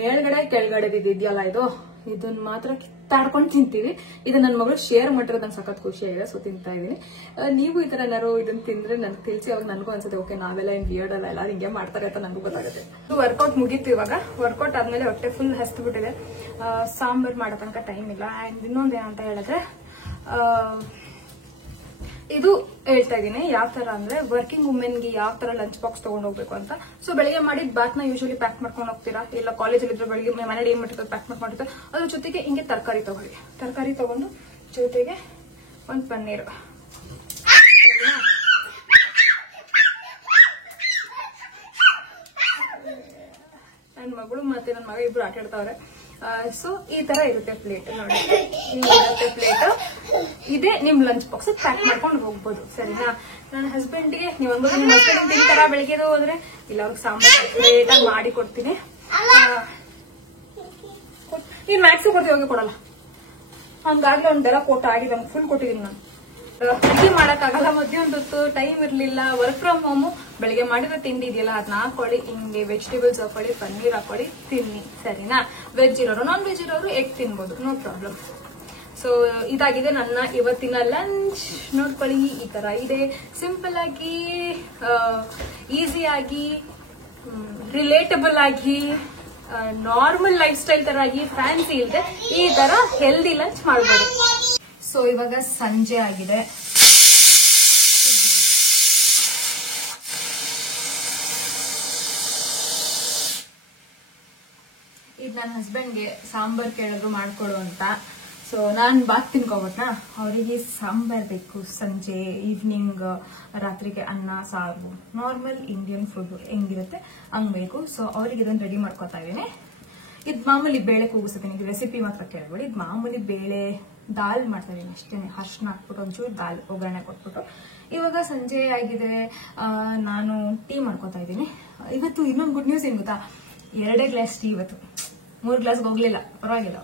ಮೇಲ್ಗಡೆ ಕೆಳಗಡೆ ಇದೆಯಲ್ಲ ಇದು, ಇದನ್ನ ಮಾತ್ರ ಕಿತ್ತಾಡ್ಕೊಂಡು ತಿಂತೀವಿ. ಇದು ನನ್ನ ಮಗಳು ಶೇರ್ ಮಾಡಿರೋದು ನಂಗೆ ಸಖತ್ ಖುಷಿಯಾಗಿದೆ. ಸೊ ತಿಂತಾ ಇದೀನಿ. ನೀವು ಈ ತರ ಏನಾರು ಇದನ್ನ ತಿಂದ್ರೆ ನನ್ಗೆ ತಿಳಿಸಿ, ಅವಾಗ ನನಗೂ ಅನ್ಸುತ್ತೆ ಓಕೆ ನಾವೆಲ್ಲ ಏನ್ ವಿಯರ್ಡ್ ಅಲ್ಲ, ಎಲ್ಲಾರು ಹಿಂಗೆ ಮಾಡ್ತಾರೆ ಅಂತ ನನಗೂ ಗೊತ್ತಾಗುತ್ತೆ. ವರ್ಕೌಟ್ ಮುಗೀತು. ಇವಾಗ ವರ್ಕೌಟ್ ಆದ್ಮೇಲೆ ಹೊಟ್ಟೆ ಫುಲ್ ಹಸ್ಬಿಟ್ಟಿದೆ, ಸಾಂಬಾರ್ ಮಾಡೋ ತನಕ ಟೈಮ್ ಇಲ್ಲ. ಅಂಡ್ ಇನ್ನೊಂದೇನಂತ ಹೇಳಿದ್ರೆ, ಇದು ಹೇಳ್ತಾ ಇದೀನಿ ಯಾವ ತರ ಅಂದ್ರೆ, ವರ್ಕಿಂಗ್ ವುಮೆನ್ಗೆ ಯಾವ ತರ ಲಂಚ್ ಬಾಕ್ಸ್ ತಗೊಂಡ್ ಹೋಗ್ಬೇಕು ಅಂತ. ಸೊ ಬೆಳಿಗ್ಗೆ ಮಾಡಿದ ಬಾತ್ ನ ಯೂಶಲಿ ಪ್ಯಾಕ್ ಮಾಡ್ಕೊಂಡು ಹೋಗ್ತೀರಾ, ಇಲ್ಲ ಕಾಲೇಜಲ್ಲಿ ಇದ್ರೆ ಬೆಳಿಗ್ಗೆ ಮನೇಲಿ ಏನ್ ಮಾಡಿರ್ತಾರೆ ಪ್ಯಾಕ್ ಮಾಡ್ಕೊಂಡಿರ್ತಾರೆ. ಅದ್ರ ಜೊತೆಗೆ ಹಿಂಗೆ ತರಕಾರಿ ತಗೊಳ್ಳಿ, ತರಕಾರಿ ತಗೊಂಡು ಜೊತೆಗೆ ಒಂದ್ ಪನ್ನೀರ್. ನನ್ನ ಮಗಳು ಮತ್ತೆ ನನ್ನ ಮಗ ಇಬ್ರು ಆಟ ಆಡ್ತಾವ್ರೆ. ಸೊ ಈ ತರ ಇರುತ್ತೆ ಪ್ಲೇಟ್, ನೋಡಿ ಇರುತ್ತೆ ಪ್ಲೇಟ್. ಇದೇ ನಿಮ್ ಲಂಚ್ ಬಾಕ್ಸ್ ಪ್ಯಾಕ್ ಮಾಡ್ಕೊಂಡು ಹೋಗ್ಬೋದು, ಸರಿನಾ. ನನ್ನ ಹಸ್ಬೆಂಡ್ಗೆ ನೀವು ಅನ್ಬೋದು, ನಿಮ್ಮ ಹಸ್ಬೆಂಡ್ ತಿಂತಾರ ಬೆಳಿಗ್ಗೆ ಹೋದ್ರೆ, ಇಲ್ಲ ಅವ್ರಿಗೆ ಸಾಂಬಾರ್ ಪ್ಲೇಟ್ ಮಾಡಿ ಕೊಡ್ತೀನಿ. ನೀನ್ ಮ್ಯಾಕ್ಸಿ ಕೊಡ್ತೀವಿ, ಹೋಗಿ ಕೊಡಲ್ಲ. ಹಂಗಾಗ್ಲೇ ಒಂದೆಲ್ಲ ಕೋಟ ಆಗಿದೆ, ಫುಲ್ ಕೊಟ್ಟಿದ್ದೀನಿ ನಾನು. ಅಡುಗೆ ಮಾಡಕ್ಕಾಗಲ್ಲ, ಮಧ್ಯೆ ಒಂದೊತ್ತು ಟೈಮ್ ಇರ್ಲಿಲ್ಲ, ವರ್ಕ್ ಫ್ರಮ್ ಹೋಮ್. ಬೆಳಿಗ್ಗೆ ಮಾಡಿರೋ ತಿಂಡಿ ಇದೆಯಲ್ಲ ಅದನ್ನ ಹಾಕೊಳ್ಳಿ, ಹಿಂಗೆ ವೆಜಿಟೇಬಲ್ಸ್ ಹಾಕೊಳ್ಳಿ, ಪನ್ನೀರ್ ಹಾಕೊಳ್ಳಿ, ತಿನ್ನಿ, ಸರಿನಾ. ವೆಜ್ ಇರೋರು, ನಾನ್ ವೆಜ್ ಇರೋರು ಎಗ್ ತಿನ್ಬೋದು, ನೋ ಪ್ರಾಬ್ಲಮ್. ಸೊ ಇದಾಗಿದೆ ನನ್ನ ಇವತ್ತಿನ ಲಂಚ್. ನೋಡ್ಕೊಳ್ಳಿ, ಈ ತರ ಇದೆ, ಸಿಂಪಲ್ ಆಗಿ, ಈಸಿಯಾಗಿ, ರಿಲೇಟಬಲ್ ಆಗಿ, ನಾರ್ಮಲ್ ಲೈಫ್ ಸ್ಟೈಲ್ ತರ ಆಗಿ, ಫ್ಯಾನ್ಸಿ ಇಲ್ಲದೆ ಈ ತರ ಹೆಲ್ದಿ ಲಂಚ್ ಮಾಡ್ಬೋದು. ಸೊ ಇವಾಗ ಸಂಜೆ ಆಗಿದೆ. ಇದು ನನ್ನ ಹಸ್ಬೆಂಡ್ಗೆ ಸಾಂಬಾರ್ ಕೇಳಿದ್ರು ಮಾಡ್ಕೊಡು ಅಂತ. ಸೊ ನಾನ್ ಬಾತ್ ತಿನ್ಕೋಬಿಟ್ನಾ, ಅವರಿಗೆ ಸಾಂಬಾರ್ ಬೇಕು ಸಂಜೆ, ಈವ್ನಿಂಗ್, ರಾತ್ರಿಗೆ ಅನ್ನ ಸಾರು, ನಾರ್ಮಲ್ ಇಂಡಿಯನ್ ಫುಡ್ ಹೆಂಗಿರುತ್ತೆ ಹಂಗ್ ಬೇಕು. ಸೊ ಅವ್ರಿಗೆ ಇದನ್ನ ರೆಡಿ ಮಾಡ್ಕೊತಾ ಇದೀನಿ. ಇದು ಮಾಮೂಲಿ ಬೇಳೆ ಕೂಗಿಸ್ತೀನಿ, ಇದು ರೆಸಿಪಿ ಮಾತ್ರ ಕೇಳಬೇಡಿ. ಇದು ಮಾಮೂಲಿ ಬೇಳೆ ದಾಲ್ ಮಾಡ್ತಾ ಇದೀನಿ ಅಷ್ಟೇನೆ, ಅರ್ಶಿನ ಹಾಕ್ಬಿಟ್ಟು ಒಂಚೂರು ದಾಲ್ ಒಗ್ಗರಣೆ ಕೊಟ್ಬಿಟ್ಟು. ಇವಾಗ ಸಂಜೆ ಆಗಿದೆ, ನಾನು ಟೀ ಮಾಡ್ಕೊತಾ ಇದ್ದೀನಿ. ಇವತ್ತು ಇನ್ನೊಂದು ಗುಡ್ ನ್ಯೂಸ್ ಏನ್ ಗೊತ್ತಾ, 2 ಗ್ಲಾಸ್ ಟೀ ಇವತ್ತು, 3 ಗ್ಲಾಸ್ಗೆ ಹೋಗ್ಲಿಲ್ಲ, ಪರವಾಗಿಲ್ಲ,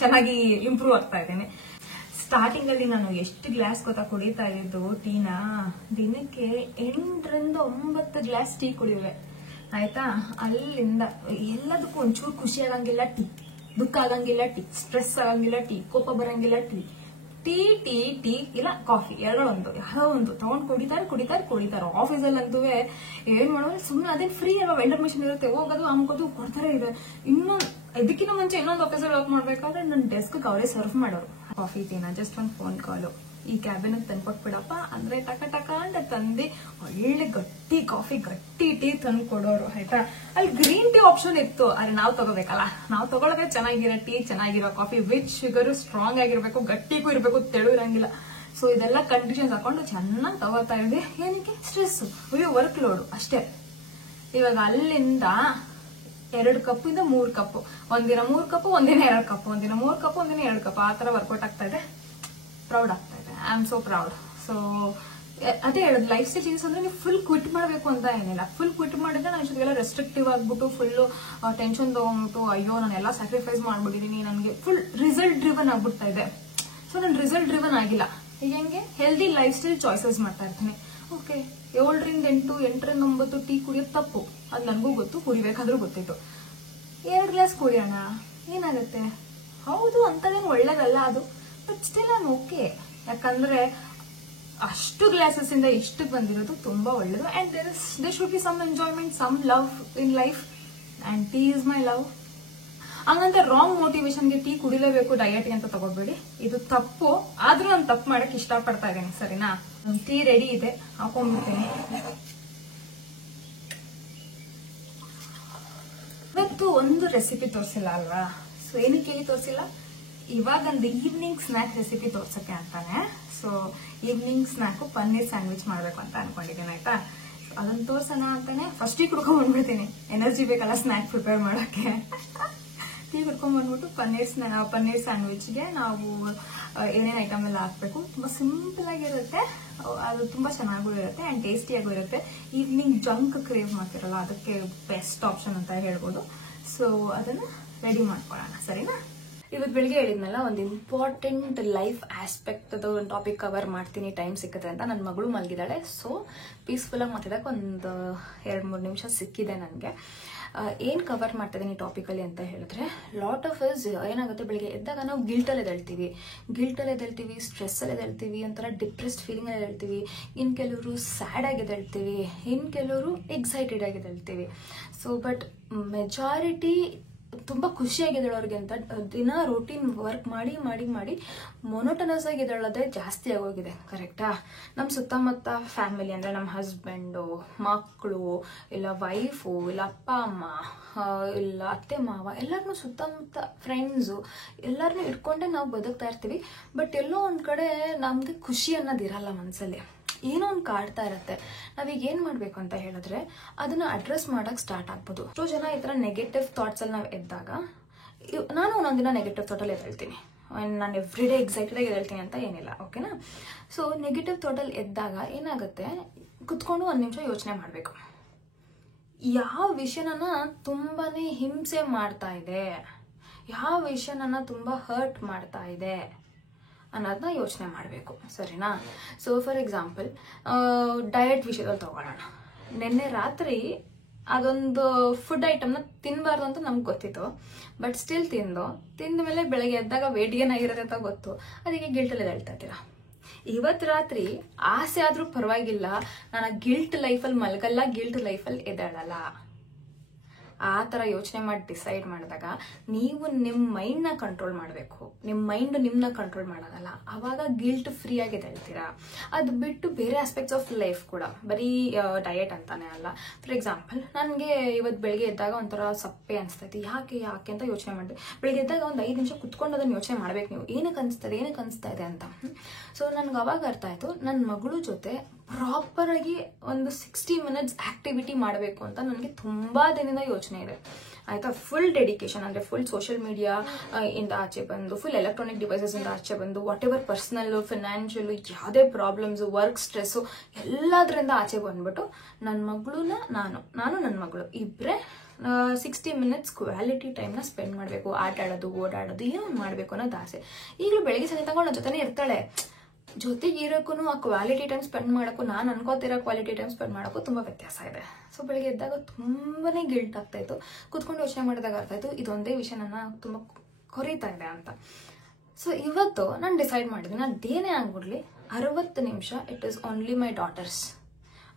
ಚೆನ್ನಾಗಿ ಇಂಪ್ರೂವ್ ಆಗ್ತಾ ಇದ್ದೇನೆ. ಸ್ಟಾರ್ಟಿಂಗ್ ಅಲ್ಲಿ ನಾನು ಎಷ್ಟು ಗ್ಲಾಸ್ ಗೊತ್ತಾ ಕುಡಿತಾ ಇದ್ದು ಟೀನ, ದಿನಕ್ಕೆ 8ರಿಂದ 9 ಗ್ಲಾಸ್ ಟೀ ಕುಡಿಯುವೆ, ಆಯ್ತಾ. ಅಲ್ಲಿಂದ ಎಲ್ಲದಕ್ಕೂ ಒಂಚೂರು ಖುಷಿ ಆಗಂಗಿಲ್ಲ ಟೀ, ದುಃಖ ಆಗಂಗಿಲ್ಲ ಟೀ, ಸ್ಟ್ರೆಸ್ ಆಗಂಗಿಲ್ಲ ಟೀ, ಕೋಪ ಬರಂಗಿಲ್ಲ ಟೀ, ಟೀ ಟೀ ಟೀ ಇಲ್ಲ ಕಾಫಿ, ಯಾರೋ ಒಂದು ತಗೊಂಡ್ ಕುಡಿತಾರೆ. ಆಫೀಸಲ್ಲಂತೂ ಏನ್ ಮಾಡೋದು, ಸುಮ್ಮನೆ ಅದೇನ್ ಫ್ರೀ ಅಲ್ವಾ, ವೆಂಡರ್ ಮಿಷನ್ ಇರುತ್ತೆ, ಹೋಗೋದು ಅಮ್ಕೋದು ಕೊಡ್ತಾರೆ ಇದೆ. ಇದಕ್ಕಿಂತ ಮುಂಚೆ ಇನ್ನೊಂದು ಆಫೀಸಲ್ಲಿ ವರ್ಕ್ ಮಾಡ್ಬೇಕಾದ್ರೆ ನನ್ನ ಡೆಸ್ಕ್ ಅವರೇ ಸರ್ವ್ ಮಾಡೋರು. ಕಾಫಿ ಟೀನ ಜಸ್ಟ್ ಒಂದು ಫೋನ್ ಕಾಲು, ಈ ಕ್ಯಾಬಿನ್ ತಂದ್ಕೊಟ್ಬಿಡಪ್ಪ ಅಂದ್ರೆ ಟಕ ಟಕ ಅಂತ ತಂದು ಒಳ್ಳೆ ಗಟ್ಟಿ ಕಾಫಿ, ಗಟ್ಟಿ ಟೀ ತಂದು ಕೊಡೋರು, ಆಯ್ತಾ. ಅಲ್ಲಿ ಗ್ರೀನ್ ಟೀ ಆಪ್ಷನ್ ಇತ್ತು, ಆದ್ರೆ ನಾವು ತಗೋಬೇಕಲ್ಲ, ನಾವು ತಗೊಳ್ಳೋದೇ ಚೆನ್ನಾಗಿರೋ ಟೀ, ಚೆನ್ನಾಗಿರೋ ಕಾಫಿ, ವಿತ್ ಶುಗರ್ ಸ್ಟ್ರಾಂಗ್ ಆಗಿರ್ಬೇಕು, ಗಟ್ಟಿಗೂ ಇರ್ಬೇಕು, ತೆಳು ಇರಂಗಿಲ್ಲ. ಸೊ ಇದೆಲ್ಲ ಕಂಡೀಷನ್ಸ್ ಹಾಕೊಂಡು ಚೆನ್ನಾಗಿ ತಗೋತಾ ಇದ್ದೆ. ಏನಕ್ಕೆ, ಸ್ಟ್ರೆಸ್, ವರ್ಕ್ ಲೋಡು ಅಷ್ಟೇ. ಇವಾಗ ಅಲ್ಲಿಂದ 2 ಕಪ್ಪಿಂದ 3 ಕಪ್, ಒಂದಿನ 3 ಕಪ್, ಒಂದಿನ 2 ಕಪ್, ಒಂದಿನ 3 ಕಪ್, ಒಂದಿನ 2 ಕಪ್, ಆ ತರ ವರ್ಕೌಟ್ ಆಗ್ತಾ ಇದೆ. ಪ್ರೌಡ್ ಆಗ್ತಾ ಇದೆ. I am so proud. So ಅದೇ ಹೇಳೋದು, ಲೈಫ್ ಸ್ಟೈಲ್ ಚೇಂಜಸ್ ಅಂದ್ರೆ ನೀವು ಫುಲ್ ಕ್ವಿಟ್ ಮಾಡಬೇಕು ಅಂತ ಏನಿಲ್ಲ. ಫುಲ್ ಕ್ವಿಟ್ ಮಾಡಿದ್ರೆ ನಾನು ಇಷ್ಟೊತ್ತಿಗೆಲ್ಲ ರೆಸ್ಟ್ರಿಕ್ಟಿವ್ ಆಗ್ಬಿಟ್ಟು ಫುಲ್ ಟೆನ್ಷನ್ ತಗೊಂಡ್ಬಿಟ್ಟು ಅಯ್ಯೋ ನಾನೆಲ್ಲ ಸ್ಯಾಕ್ರಿಫೈಸ್ ಮಾಡ್ಬಿಟ್ಟಿದೀನಿ, ನನಗೆ ಫುಲ್ ರಿಸಲ್ಟ್ ಡ್ರಿವನ್ ಆಗ್ಬಿಡ್ತಾ ಇದೆ. ಸೊ ನಾನು ರಿಸಲ್ಟ್ ಡ್ರಿವನ್ ಆಗಿಲ್ಲ. ಈಗ ಹೆಂಗೆ ಹೆಲ್ದಿ ಲೈಫ್ ಸ್ಟೈಲ್ ಚಾಯ್ಸಸ್ ಮಾಡ್ತಾ ಇರ್ತೀನಿ. ಓಕೆ, 7ರಿಂದ 8, 8ರಿಂದ 9 ಟೀ ಕುಡಿಯೋದು ತಪ್ಪು, ಅದು ನನಗೂ ಗೊತ್ತು, ಕುಡಿಬೇಕಾದ್ರೂ ಗೊತ್ತಿತ್ತು. 2 ಗ್ಲಾಸ್ ಕುಡಿಯೋಣ, ಏನಾಗುತ್ತೆ? ಹೌದು, ಅಂತದೇನು ಒಳ್ಳೇದಲ್ಲ ಅದು, ಬಟ್ ಸ್ಟಿಲ್ ನಾನು ಓಕೆ. ಯಾಕಂದ್ರೆ ಅಷ್ಟು ಗ್ಲಾಸಸ್ ಇಂದ ಇಷ್ಟಕ್ಕೆ ಬಂದಿರೋದು ತುಂಬಾ ಒಳ್ಳೇದು. And there should be some enjoyment, some love in life, and tea is my love. ಹಂಗಂತ ರಾಂಗ್ ಮೋಟಿವೇಶನ್ಗೆ ಟೀ ಕುಡಿಲೇಬೇಕು ಡಯಟ್ಗೆ ಅಂತ ತಗೋಬೇಡಿ, ಇದು ತಪ್ಪು. ಆದ್ರೂ ನಾನು ತಪ್ಪು ಮಾಡಕ್ ಇಷ್ಟಪಡ್ತಾ ಇದ್ದೀನಿ, ಸರಿನಾ? ಟೀ ರೆಡಿ ಇದೆ, ಹಾಕೊಂಡ್ಬಿಡ್ತೀನಿ. ಇವತ್ತು ಒಂದು ರೆಸಿಪಿ ತೋರಿಸಿಲ್ಲ ಅಲ್ವಾ? ಸೊ ಏನಕ್ಕೆ ತೋರಿಸಿಲ್ಲ? ಇವಾಗೊಂದು ಈವ್ನಿಂಗ್ ಸ್ನಾಕ್ ರೆಸಿಪಿ ತೋರ್ಸಕ್ಕೆ ಅಂತಾನೆ. So evening snack paneer sandwich ಮಾಡ್ಬೇಕು ಅಂತ ಅನ್ಕೊಂಡಿದ್ದೀನಿ, ಆಯ್ತಾ? ಅದನ್ನ ತೋರ್ಸೋಣ ಅಂತಾನೆ ಫಸ್ಟ್ ಟೀ ಕುಡ್ಕೊಂಡ್ ಬಂದ್ಬಿಡ್ತೀನಿ, ಎನರ್ಜಿ ಬೇಕಲ್ಲ ಸ್ನಾಕ್ ಪ್ರಿಪೇರ್ ಮಾಡಕ್ಕೆ. ಟೀ ಕುಡ್ಕೊಂಡ್ ಬಂದ್ಬಿಟ್ಟು ಪನ್ನೀರ್ ಸ್ಯಾಂಡ್ವಿಚ್ಗೆ ನಾವು ಏನೇನ್ ಐಟಮ್ ಎಲ್ಲ ಹಾಕ್ಬೇಕು, ತುಂಬಾ ಸಿಂಪಲ್ ಆಗಿರುತ್ತೆ, ಅದು ತುಂಬಾ ಚೆನ್ನಾಗೂ ಇರುತ್ತೆ ಅಂಡ್ ಟೇಸ್ಟಿಯಾಗೂ ಇರುತ್ತೆ. ಈವ್ನಿಂಗ್ ಜಂಕ್ ಕ್ರೇವ್ ಮಾಡ್ತಿರಲ್ಲ, ಅದಕ್ಕೆ ಬೆಸ್ಟ್ ಆಪ್ಷನ್ ಅಂತ ಹೇಳ್ಬೋದು. ಸೊ ಅದನ್ನ ರೆಡಿ ಮಾಡ್ಕೊಳ್ಳೋಣ, ಸರಿನಾ? ಇವತ್ತು ಬೆಳಿಗ್ಗೆ ಹೇಳಿದ್ನಲ್ಲ, ಒಂದು ಇಂಪಾರ್ಟೆಂಟ್ ಲೈಫ್ ಆಸ್ಪೆಕ್ಟ್ ಒಂದು ಟಾಪಿಕ್ ಕವರ್ ಮಾಡ್ತೀನಿ ಟೈಮ್ ಸಿಕ್ಕತ್ತೆ ಅಂತ. ನನ್ನ ಮಗಳು ಮಲಗಿದ್ದಾಳೆ, ಸೊ ಪೀಸ್ಫುಲ್ ಆಗಿ ಮಾತಾಡಕ್ಕೆ ಒಂದು 2-3 ನಿಮಿಷ ಸಿಕ್ಕಿದೆ ನನಗೆ. ಏನ್ ಕವರ್ ಮಾಡ್ತಿದ್ದೀನಿ ಟಾಪಿಕಲ್ಲಿ ಅಂತ ಹೇಳಿದ್ರೆ, ಲಾಟ್ ಆಫ್ ಅಸ್ ಏನಾಗುತ್ತೆ, ಬೆಳಿಗ್ಗೆ ಎದ್ದಾಗ ನಾವು ಗಿಲ್ಟಲ್ಲಿ ಎದ್ದೇಳ್ತೀವಿ, ಸ್ಟ್ರೆಸ್ಸಲ್ಲಿ ಎದ್ದೇಳ್ತೀವಿ, ಒಂಥರ ಡಿಪ್ರೆಸ್ಡ್ ಫೀಲಿಂಗ್ ಅಲ್ಲಿ ಎದ್ದೇಳ್ತೀವಿ. ಇನ್ ಕೆಲವರು ಸ್ಯಾಡ್ ಆಗಿ ಎದ್ದೇಳ್ತೀವಿ, ಇನ್ ಕೆಲವರು ಎಕ್ಸೈಟೆಡ್ ಆಗಿ ಎದ್ದೇಳ್ತೀವಿ. ಸೊ ಬಟ್ ಮೆಜಾರಿಟಿ ತುಂಬಾ ಖುಷಿಯಾಗಿದ್ದಾಳವ್ರಿಗೆ ಅಂತ ದಿನ ರೂಟೀನ್ ವರ್ಕ್ ಮಾಡಿ ಮೊನೋಟನಸ್ ಆಗಿ ಎದ್ದೇಳೋದೇ ಜಾಸ್ತಿ ಆಗೋಗಿದೆ, ಕರೆಕ್ಟಾ? ನಮ್ಮ ಸುತ್ತಮುತ್ತ ಫ್ಯಾಮಿಲಿ ಅಂದ್ರೆ ನಮ್ಮ ಹಸ್ಬೆಂಡು, ಮಕ್ಕಳು, ಇಲ್ಲ ವೈಫು, ಇಲ್ಲ ಅಪ್ಪ ಅಮ್ಮ, ಇಲ್ಲ ಅತ್ತೆ ಮಾವ, ಎಲ್ಲರನ್ನೂ ಸುತ್ತಮುತ್ತ ಫ್ರೆಂಡ್ಸು ಎಲ್ಲರನ್ನೂ ಇಟ್ಕೊಂಡೆ ನಾವು ಬದುಕ್ತಾ ಇರ್ತೀವಿ. ಬಟ್ ಎಲ್ಲೋ ಒಂದ್ ಕಡೆ ನಮ್ಗೆ ಖುಷಿ ಅನ್ನೋದಿರಲ್ಲ ಮನ್ಸಲ್ಲಿ, ಏನೋ ಒಂದು ಕಾಡ್ತಾ ಇರುತ್ತೆ. ನಾವೀಗ ಏನ್ ಮಾಡ್ಬೇಕು ಅಂತ ಹೇಳಿದ್ರೆ, ಅದನ್ನ ಅಡ್ರೆಸ್ ಮಾಡಕ್ ಸ್ಟಾರ್ಟ್ ಆಗ್ಬೋದು. ಎಷ್ಟೋ ಜನ ಈ ತರ ನೆಗೆಟಿವ್ ಥಾಟ್ಸ್ ಅಲ್ಲಿ ನಾವು ಎದ್ದಾಗ, ನಾನು ಒಂದೊಂದಿನ ನೆಗೆಟಿವ್ ಥಾಟ್ ಅಲ್ಲಿ ಎದ್ದೇಳ್ತೀನಿ, ನಾನು ಎವ್ರಿ ಡೇ ಎಕ್ಸೈಟೆಡ್ ಆಗಿ ಎದ್ದೇಳ್ತೀನಿ ಅಂತ ಏನಿಲ್ಲ, ಓಕೆನಾ? ಸೊ ನೆಗೆಟಿವ್ ಥಾಟ್ ಅಲ್ಲಿ ಎದ್ದಾಗ ಏನಾಗುತ್ತೆ, ಕುತ್ಕೊಂಡು 1 ನಿಮಿಷ ಯೋಚನೆ ಮಾಡ್ಬೇಕು. ಯಾವ ವಿಷಯ ನನ್ನ ತುಂಬಾನೇ ಹಿಂಸೆ ಮಾಡ್ತಾ ಇದೆ, ಯಾವ ವಿಷಯ ನನ್ನ ತುಂಬಾ ಹರ್ಟ್ ಮಾಡ್ತಾ ಇದೆ ಅನ್ನೋದನ್ನ ಯೋಚನೆ ಮಾಡಬೇಕು, ಸರಿನಾ? ಸೊ ಫಾರ್ ಎಕ್ಸಾಂಪಲ್, ಡಯಟ್ ವಿಷಯದಲ್ಲಿ ತಗೊಳ್ಳೋಣ. ನಿನ್ನೆ ರಾತ್ರಿ ಅದೊಂದು ಫುಡ್ ಐಟಮ್ನ ತಿನ್ನಬಾರ್ದು ಅಂತ ನಮ್ಗೆ ಗೊತ್ತಿತ್ತು, ಬಟ್ ಸ್ಟಿಲ್ ತಿಂದ ಮೇಲೆ ಬೆಳಗ್ಗೆ ಎದ್ದಾಗ ವೇಟ್ ಗೇನ್ ಆಗಿರುತ್ತೆ ಅಂತ ಗೊತ್ತು, ಅದಕ್ಕೆ ಗಿಲ್ಟಲ್ಲಿ ಎದ್ದೇಳ್ತಾ ಇದ್ದೀರಾ. ಇವತ್ತು ರಾತ್ರಿ ಆಸೆ ಆದ್ರೂ ಪರವಾಗಿಲ್ಲ, ನಾನು ಗಿಲ್ಟ್ ಲೈಫಲ್ಲಿ ಮಲಗಲ್ಲ, ಗಿಲ್ಟ್ ಲೈಫಲ್ಲಿ ಎದ್ದೇಳಲ್ಲ. ಆ ತರ ಯೋಚನೆ ಮಾಡಿ ಡಿಸೈಡ್ ಮಾಡಿದಾಗ ನೀವು ನಿಮ್ಮ ಮೈಂಡ್ ನ ಕಂಟ್ರೋಲ್ ಮಾಡಬೇಕು, ನಿಮ್ಮ ಮೈಂಡ್ ನಿಮ್ನ ಕಂಟ್ರೋಲ್ ಮಾಡೋದಲ್ಲ. ಅವಾಗ ಗಿಲ್ಟ್ ಫ್ರೀ ಆಗಿ ಹೇಳ್ತೀರಾ. ಅದು ಬಿಟ್ಟು ಬೇರೆ ಆಸ್ಪೆಕ್ಟ್ಸ್ ಆಫ್ ಲೈಫ್ ಕೂಡ, ಬರೀ ಡಯಟ್ ಅಂತಾನೆ ಅಲ್ಲ. ಫಾರ್ ಎಕ್ಸಾಂಪಲ್, ನನಗೆ ಇವತ್ತು ಬೆಳಿಗ್ಗೆ ಎದ್ದಾಗ ಒಂಥರ ಸಪ್ಪೆ ಅನಿಸ್ತೈತಿ, ಯಾಕೆ ಅಂತ ಯೋಚನೆ ಮಾಡಿದೆ. ಬೆಳಿಗ್ಗೆ ಎದ್ದಾಗ ಒಂದು 5 ನಿಮಿಷ ಕುತ್ಕೊಂಡು ಅದನ್ನ ಯೋಚನೆ ಮಾಡ್ಬೇಕು, ನೀವು ಏನಕ್ಕೆ ಅನಿಸ್ತಾ ಇದೆ ಅಂತ. ಸೊ ನನ್ಗೆ ಅವಾಗ ಅರ್ಥ ಆಯ್ತು, ನನ್ನ ಮಗಳು ಜೊತೆ ಪ್ರಾಪರ್ ಆಗಿ ಒಂದು 60 ಮಿನಿಟ್ಸ್ ಆಕ್ಟಿವಿಟಿ ಮಾಡಬೇಕು ಅಂತ ನನಗೆ ತುಂಬಾ ದಿನದಿಂದ ಯೋಚನೆ ಇದೆ, ಆಯ್ತಾ? ಫುಲ್ ಡೆಡಿಕೇಶನ್, ಅಂದ್ರೆ ಫುಲ್ ಸೋಷಿಯಲ್ ಮೀಡಿಯಾ ಇಂದ ಆಚೆ ಬಂದು, ಫುಲ್ ಎಲೆಕ್ಟ್ರಾನಿಕ್ ಡಿವೈಸಸ್ ಇಂದ ಆಚೆ ಬಂದು, ವಾಟ್ ಎವರ್ ಪರ್ಸನಲ್ ಫಿನಾನ್ಷಿಯಲ್ ಯಾವುದೇ ಪ್ರಾಬ್ಲಮ್ಸ್, ವರ್ಕ್ ಸ್ಟ್ರೆಸ್ ಎಲ್ಲದರಿಂದ ಆಚೆ ಬಂದ್ಬಿಟ್ಟು ನನ್ನ ಮಗಳನ್ನ ನಾನು ನನ್ನ ಮಗಳು ಇಬ್ಬರೇ 60 ಮಿನಿಟ್ಸ್ ಕ್ವಾಲಿಟಿ ಟೈಮ್ನ ಸ್ಪೆಂಡ್ ಮಾಡಬೇಕು. ಆಟ ಆಡೋದು, ಓಡಾಡೋದು, ಏನೋ ಒಂದು ಮಾಡಬೇಕು ಅನ್ನೋದು ಆಸೆ. ಈಗಲೂ ಬೆಳಗ್ಗೆ ಸಂಜೆ ತಗೊಂಡು ನನ್ನ ಜೊತೆನೇ ಇರ್ತಾಳೆ. ಜೊತೆಗೆ ಇರೋಕ್ಕೂ ಆ ಕ್ವಾಲಿಟಿ ಟೈಮ್ ಸ್ಪೆಂಡ್ ಮಾಡೋಕ್ಕೂ, ನಾನು ಅನ್ಕೋತಿರೋ ಕ್ವಾಲಿಟಿ ಟೈಮ್ ಸ್ಪೆಂಡ್ ಮಾಡೋಕ್ಕೂ ತುಂಬ ವ್ಯತ್ಯಾಸ ಇದೆ. ಸೊ ಬೆಳಗ್ಗೆ ಎದ್ದಾಗ ತುಂಬಾನೇ ಗಿಲ್ಟ್ ಆಗ್ತಾ ಇತ್ತು, ಕುತ್ಕೊಂಡು ಯೋಚನೆ ಮಾಡಿದಾಗ ಅರ್ಥ ಆಯ್ತು ಇದೊಂದೇ ವಿಷಯ ನನ್ನ ತುಂಬ ಕೊರೀತಾ ಇದೆ ಅಂತ. ಸೊ ಇವತ್ತು ನಾನು ಡಿಸೈಡ್ ಮಾಡಿದ್ದೀನಿ, ಅದೇನೇ ಆಗ್ಬಿಡ್ಲಿ 60 ನಿಮಿಷ it is only my daughters,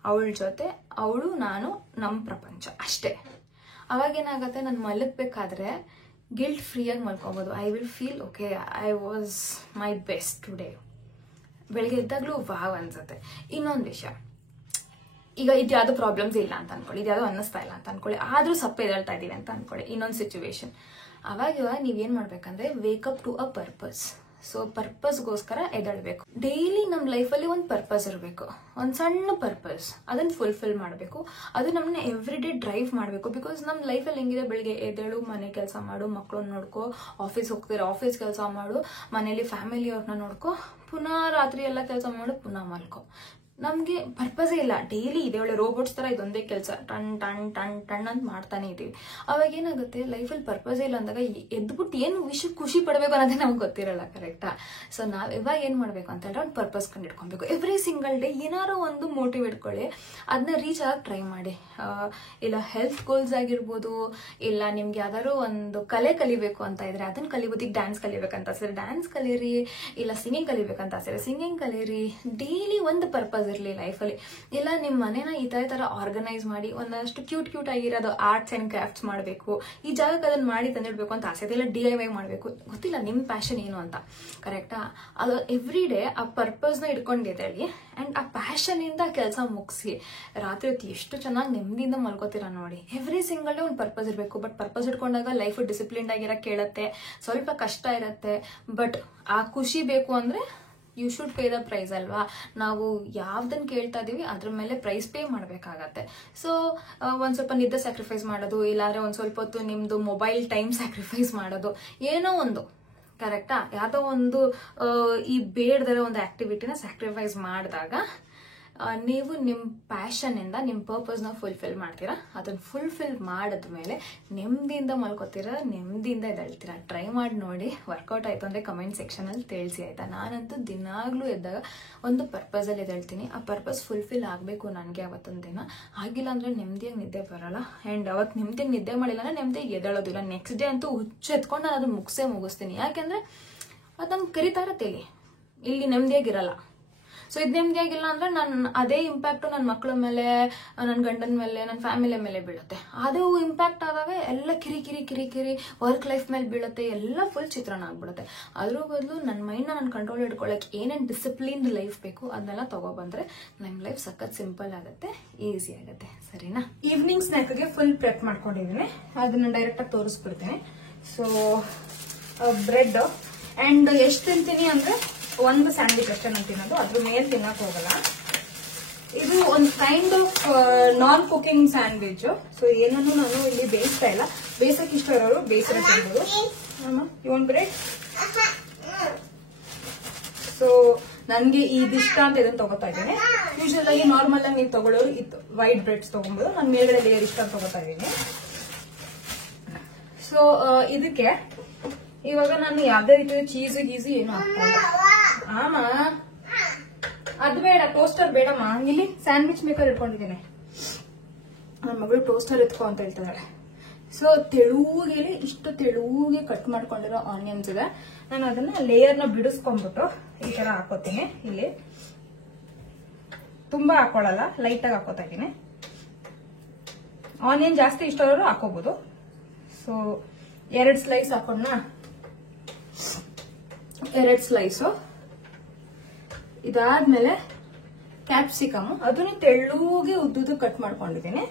ಅವಳ ಜೊತೆ ಅವಳು ನಾನು, ನಮ್ಮ ಪ್ರಪಂಚ ಅಷ್ಟೇ. ಅವಾಗೇನಾಗತ್ತೆ, ನಾನು ಮಲಗಬೇಕಾದ್ರೆ ಗಿಲ್ಟ್ ಫ್ರೀಯಾಗಿ ಮಲ್ಕೊಬೋದು. I will feel okay, I was my best today. ಬೆಳಗ್ಗೆ ಎದ್ದಾಗಲೂ ವಾವ್ ಅನ್ಸುತ್ತೆ. ಇನ್ನೊಂದು ವಿಷಯ, ಈಗ ಇದ್ಯಾವುದೋ ಪ್ರಾಬ್ಲಮ್ಸ್ ಇಲ್ಲ ಅಂತ ಅನ್ಕೊಳ್ಳಿ, ಇದ್ಯಾವುದೋ ಅನ್ನಿಸ್ತಾ ಇಲ್ಲ ಅಂತ ಅನ್ಕೊಳ್ಳಿ, ಆದ್ರೂ ಸಪ್ಪೆ ಎದ್ದೇಳ್ತಾ ಇದೀವಿ ಅಂತ ಅನ್ಕೊಳ್ಳಿ, ಇನ್ನೊಂದು ಸಿಚುವೇಶನ್. ಅವಾಗ ನೀವೇನ್ ಮಾಡ್ಬೇಕಂದ್ರೆ wake up to a purpose, so ಪರ್ಪಸ್ಗೋಸ್ಕರ ಎದ್ದೇಳ್ಬೇಕು. ಡೈಲಿ ನಮ್ಮ ಲೈಫಲ್ಲಿ ಒಂದು ಪರ್ಪಸ್ ಇರಬೇಕು, ಒಂದು ಸಣ್ಣ ಪರ್ಪಸ್, ಅದನ್ನ ಫುಲ್ಫಿಲ್ ಮಾಡಬೇಕು. ಅದು ನಮ್ಮನ್ನ ಎವ್ರಿ ಡೇ ಡ್ರೈವ್ ಮಾಡಬೇಕು. ಬಿಕಾಸ್ ನಮ್ಮ ಲೈಫಲ್ಲಿ ಹೆಂಗಿದೆ, ಬೆಳಿಗ್ಗೆ ಎದ್ದೇಳು, ಮನೆ ಕೆಲಸ ಮಾಡು, ಮಕ್ಕಳನ್ನ ನೋಡ್ಕೋ, ಆಫೀಸ್ ಹೋಗ್ತೀರ ಆಫೀಸ್ ಕೆಲಸ ಮಾಡು, ಮನೇಲಿ ಫ್ಯಾಮಿಲಿ ಅವ್ರನ್ನ ನೋಡ್ಕೋ, ಪುನಃ ರಾತ್ರಿ ಎಲ್ಲ ಕೆಲಸ ಮಾಡು, ಪುನಃ ಮಲ್ಕೋ. ನಮ್ಗೆ ಪರ್ಪಸೇ ಇಲ್ಲ. ಡೈಲಿ ಇದೆ ಒಳ್ಳೆ ರೋಬೋಟ್ಸ್ ತರ ಇದೊಂದೇ ಕೆಲಸ ಟಣ್ ಟಣ್ ಟಣ್ ಟಣ್ ಅಂತ ಮಾಡ್ತಾನೆ ಇದೀವಿ. ಅವಾಗ ಏನಾಗುತ್ತೆ, ಲೈಫಲ್ಲಿ ಪರ್ಪಸೇ ಇಲ್ಲ ಅಂದಾಗ ಎದ್ಬಿಟ್ಟು ಏನು ಖುಷಿ ಪಡ್ಬೇಕು ಅನ್ನೋದೇ ನಮ್ಗೆ ಗೊತ್ತಿರಲ್ಲ. ಕರೆಕ್ಟಾ? ಸೊ ನಾವ್ ಇವಾಗ ಏನ್ ಮಾಡ್ಬೇಕು ಅಂತ ಹೇಳಿದ್ರೆ ಒಂದು ಪರ್ಪಸ್ ಕಂಡು ಇಟ್ಕೊಬೇಕು. ಎವ್ರಿ ಸಿಂಗಲ್ ಡೇ ಏನಾರೋ ಒಂದು ಮೋಟಿವ್ ಇಟ್ಕೊಳ್ಳಿ, ಅದನ್ನ ರೀಚ್ ಆಗಕ್ಕೆ ಟ್ರೈ ಮಾಡಿ. ಇಲ್ಲ ಹೆಲ್ತ್ ಗೋಲ್ಸ್ ಆಗಿರ್ಬೋದು, ಇಲ್ಲ ನಿಮ್ಗೆ ಯಾವ್ದಾದ್ರು ಒಂದು ಕಲೆ ಕಲಿಬೇಕು ಅಂತ ಇದ್ರೆ ಅದನ್ನ ಕಲಿಬೋದು. ಈಗ ಡ್ಯಾನ್ಸ್ ಕಲಿಬೇಕಂತ ಸರಿ ಡ್ಯಾನ್ಸ್ ಕಲೀರಿ, ಇಲ್ಲ ಸಿಂಗಿಂಗ್ ಕಲಿಬೇಕಂತ ಸರಿ ಸಿಂಗಿಂಗ್ ಕಲೀರಿ. ಡೈಲಿ ಒಂದು ಪರ್ಪಸ್ ಇರಲಿ ಲೈಫಲ್ಲಿ. ಇಲ್ಲ ನಿಮ್ಮ ಮನೇನ ಈ ತರ ಆರ್ಗನೈಸ್ ಮಾಡಿ ಒಂದಷ್ಟು ಕ್ಯೂಟ್ ಆಗಿರೋದು ಆರ್ಟ್ಸ್ ಅಂಡ್ ಕ್ರಾಫ್ಟ್ಸ್ ಮಾಡಬೇಕು, ಈ ಜಾಗಕ್ಕೆ ಅದನ್ನ ಮಾಡಿ ತಂದಿಡ್ಬೇಕು ಅಂತ ಆಸೆ ಇದೆ. ಇಲ್ಲ DIY ಮಾಡಬೇಕು, ಗೊತ್ತಿಲ್ಲ ನಿಮ್ಮ ಪ್ಯಾಷನ್ ಏನು ಅಂತ. ಕರೆಕ್ಟಾ? ಅದು ಎವ್ರಿ ಡೇ ಆ ಪರ್ಪಸ್ನ ಇಟ್ಕೊಂಡಿದ್ದೇಳಿ ಅಂಡ್ ಆ ಪ್ಯಾಷನ್ ಇಂದ ಕೆಲಸ ಮುಗಿಸಿ ರಾತ್ರಿ ಹೊತ್ತು ಎಷ್ಟು ಚೆನ್ನಾಗಿ ನೆಮ್ಮದಿಯಿಂದ ಮಲ್ಕೋತೀರಾ ನೋಡಿ. ಎವ್ರಿ ಸಿಂಗಲ್ ಡೇ ಒಂದು ಪರ್ಪಸ್ ಇರಬೇಕು. ಬಟ್ ಪರ್ಪಸ್ ಇಟ್ಕೊಂಡಾಗ ಲೈಫ್ ಡಿಸಿಪ್ಲಿನ್ಡ್ ಆಗಿರಕ್ಕೆ ಕೇಳುತ್ತೆ, ಸ್ವಲ್ಪ ಕಷ್ಟ ಇರತ್ತೆ. ಬಟ್ ಆ ಖುಷಿ ಬೇಕು ಅಂದ್ರೆ you should pay the price ಅಲ್ವಾ. ನಾವು ಯಾವ್ದನ್ನ ಕೇಳ್ತಾ ಇದೀವಿ ಅದ್ರ ಮೇಲೆ ಪ್ರೈಸ್ ಪೇ ಮಾಡ್ಬೇಕಾಗತ್ತೆ. ಸೊ ಒಂದ್ ಸ್ವಲ್ಪ ನಿದ್ದೆ ಸ್ಯಾಕ್ರಿಫೈಸ್ ಮಾಡೋದು, ಇಲ್ಲಾಂದ್ರೆ ಒಂದ್ ಸ್ವಲ್ಪ ಹೊತ್ತು ನಿಮ್ದು ಮೊಬೈಲ್ ಟೈಮ್ ಸ್ಯಾಕ್ರಿಫೈಸ್ ಮಾಡೋದು, ಏನೋ ಒಂದು. ಕರೆಕ್ಟಾ? ಯಾವ್ದೋ ಒಂದು ಈ ಬೇಡದರ ಒಂದು ಆಕ್ಟಿವಿಟಿನ ಸ್ಯಾಕ್ರಿಫೈಸ್ ಮಾಡಿದಾಗ ನೀವು ನಿಮ್ಮ ಪ್ಯಾಷನ್ ಇಂದ ನಿಮ್ಮ ಪರ್ಪಸ್ನ ಫುಲ್ಫಿಲ್ ಮಾಡ್ತೀರಾ. ಅದನ್ನ ಫುಲ್ಫಿಲ್ ಮಾಡಿದ್ಮೇಲೆ ನೆಮ್ಮದಿಯಿಂದ ಮಲ್ಕೋತೀರಾ, ನೆಮ್ಮದಿಯಿಂದ ಎದ್ದೇಳ್ತೀರಾ. ಟ್ರೈ ಮಾಡಿ ನೋಡಿ. ವರ್ಕೌಟ್ ಆಯ್ತು ಅಂದ್ರೆ ಕಮೆಂಟ್ ಸೆಕ್ಷನ್ ಅಲ್ಲಿ ತಿಳಿಸಿ, ಆಯ್ತಾ? ನಾನಂತೂ ದಿನಾಗ್ಲೂ ಎದ್ದಾಗ ಒಂದು ಪರ್ಪಸ್ ಅಲ್ಲಿ ಎದ್ದೇಳ್ತೀನಿ. ಆ ಪರ್ಪಸ್ ಫುಲ್ಫಿಲ್ ಆಗಬೇಕು ನನಗೆ ಅವತ್ತೊಂದು ದಿನ. ಆಗಿಲ್ಲ ಅಂದ್ರೆ ನೆಮ್ಮದಿಯಾಗಿ ನಿದ್ದೆ ಬರಲ್ಲ. ಅಂಡ್ ಅವತ್ತು ನೆಮ್ಮದಿಯಾಗಿ ನಿದ್ದೆ ಮಾಡಿಲ್ಲ ಅಂದ್ರೆ ನೆಮ್ಮದಿಯಾಗಿ ಎದ್ದೇಳೋದಿಲ್ಲ. ನೆಕ್ಸ್ಟ್ ಡೇ ಅಂತೂ ಹುಚ್ಚು ಎತ್ಕೊಂಡು ನಾನು ಅದನ್ನ ಮುಗಿಸ್ತೀನಿ. ಯಾಕೆಂದ್ರೆ ಅದು ನಂಗೆ ಕರಿತಾ ಇರತ್ತೆ, ಇಲ್ಲಿ ನೆಮ್ಮದಿಯಾಗಿರಲ್ಲ. ಸೊ ಇದು ನೆಮ್ಮದಿಯಾಗಿಲ್ಲ ಅಂದ್ರೆ ನಾನು ಅದೇ ಇಂಪ್ಯಾಕ್ಟ್ ನನ್ನ ಮಕ್ಕಳ ಮೇಲೆ, ನನ್ನ ಗಂಡನ ಮೇಲೆ, ನನ್ನ ಫ್ಯಾಮಿಲಿ ಮೇಲೆ ಬೀಳುತ್ತೆ. ಅದು ಇಂಪ್ಯಾಕ್ಟ್ ಆದಾಗ ಎಲ್ಲ ಕಿರಿ ವರ್ಕ್ ಲೈಫ್ ಮೇಲೆ ಬೀಳುತ್ತೆ, ಎಲ್ಲ ಫುಲ್ ಚಿತ್ರಣ ಆಗ್ಬಿಡುತ್ತೆ. ಅದ್ರ ಬದಲು ನನ್ನ ಮೈಂಡ್ನ ನಾನು ಕಂಟ್ರೋಲ್ ಇಟ್ಕೊಳ್ಳೋಕೆ ಏನೇನು ಡಿಸಿಪ್ಲಿನ್ಡ್ ಲೈಫ್ ಬೇಕು ಅದನ್ನೆಲ್ಲ ತಗೊಬಂದ್ರೆ ನಮ್ಮ ಲೈಫ್ ಸಖತ್ ಸಿಂಪಲ್ ಆಗುತ್ತೆ, ಈಸಿ ಆಗುತ್ತೆ. ಸರಿನಾ? ಈವ್ನಿಂಗ್ ಸ್ನ್ಯಾಕ್ಗೆ ಫುಲ್ ಪ್ರೆಪ್ ಮಾಡ್ಕೊಂಡಿದ್ದೀನಿ, ಅದನ್ನ ಡೈರೆಕ್ಟ್ ಆಗಿ ತೋರಿಸ್ಬಿಡ್ತೀನಿ. ಸೊ ಬ್ರೆಡ್ ಅಂಡ್ ಎಷ್ಟು ತಿಂತೀನಿ ಅಂದ್ರೆ ಒಂದು ಸ್ಯಾಂಡ್ವಿಚ್ ಅಷ್ಟೇ ನಾನು ತಿನ್ನೋದು, ಅದ್ರ ಮೇಲೆ ತಿನ್ನಕ್ ಹೋಗಲ್ಲ. ಇದು ಒಂದು kind of non cooking sandwich. So ಏನನ್ನು ನಾನು ಇಲ್ಲಿ ಬೇಯಿಸ್ತಾ ಇಲ್ಲ. ಬೇಯಿಸಕ್ ಇಷ್ಟ ಇರೋರು ಬೇಯಿಸಿರೋ ತಿನ್ಬೋದು. ಇವನ್ ಬ್ರೆಡ್. ಸೊ ನನ್ಗೆ ಇದಿಷ್ಟ ಅಂತ ಇದನ್ನ ತಗೋತಾ ಇದ್ದೀನಿ. ಯೂಶಲ್ ಆಗಿ ನಾರ್ಮಲ್ ಆಗಿ ನೀವು ತಗೊಳ್ಳೋರು ಇದು ವೈಟ್ ಬ್ರೆಡ್ಸ್ ತಗೊಂಬೋದು. ನಾನು ಮೇಲ್ಗಡೆ ಲೇಯರ್ ಇಷ್ಟ ಅಂತ ತಗೋತಾ ಇದ್ದೀನಿ. ಸೊ ಇದಕ್ಕೆ ಇವಾಗ ನಾನು ಯಾವ್ದೇ ರೀತಿಯ ಚೀಸ್ ಗೀಸಿ ಏನು ಹಾಕ್ತಾ ಇಲ್ಲ. ಆಮ ಅದು ಬೇಡ, ಟೋಸ್ಟರ್ ಬೇಡಮ್ಮ. ಇಲ್ಲಿ ಸ್ಯಾಂಡ್ವಿಚ್ ಮೇಕರ್ ಇಟ್ಕೊಂಡಿದ್ದೀನಿ. ನನ್ನ ಮಗಳು ಟೋಸ್ಟರ್ ಎತ್ಕೊ ಅಂತ ಹೇಳ್ತಿದ್ದಾಳೆ. ಸೊ ತೆಳುಗೆ ಇಷ್ಟು ತೆಳುಗೆ ಕಟ್ ಮಾಡ್ಕೊಂಡಿರೋ ಆನಿಯನ್ಸ್ ಇದೆ. ನಾನು ಅದನ್ನ ಲೇಯರ್ನ ಬಿಡಿಸ್ಕೊಂಡ್ಬಿಟ್ಟು ಈ ತರ ಹಾಕೋತೀನಿ. ಇಲ್ಲಿ ತುಂಬಾ ಹಾಕೊಳ್ಳಲ್ಲ, ಲೈಟ್ ಆಗಿ ಹಾಕೋತಾ ಇದ್ದೀನಿ. ಆನಿಯನ್ ಜಾಸ್ತಿ ಇಷ್ಟ ಇರೋರು ಹಾಕೋಬಹುದು. ಸೊ 2 ಸ್ಲೈಸ್ ಹಾಕೊಂಡ, 2 ಸ್ಲೈಸು. ಇದಾದ್ಮೇಲೆ ಕ್ಯಾಪ್ಸಿಕಮ್, ಅದನ್ನು ತೆಳ್ಳೂಗೆ ಉದ್ದುದು ಕಟ್ ಮಾಡ್ಕೊಂಡಿದ್ದೀನಿ.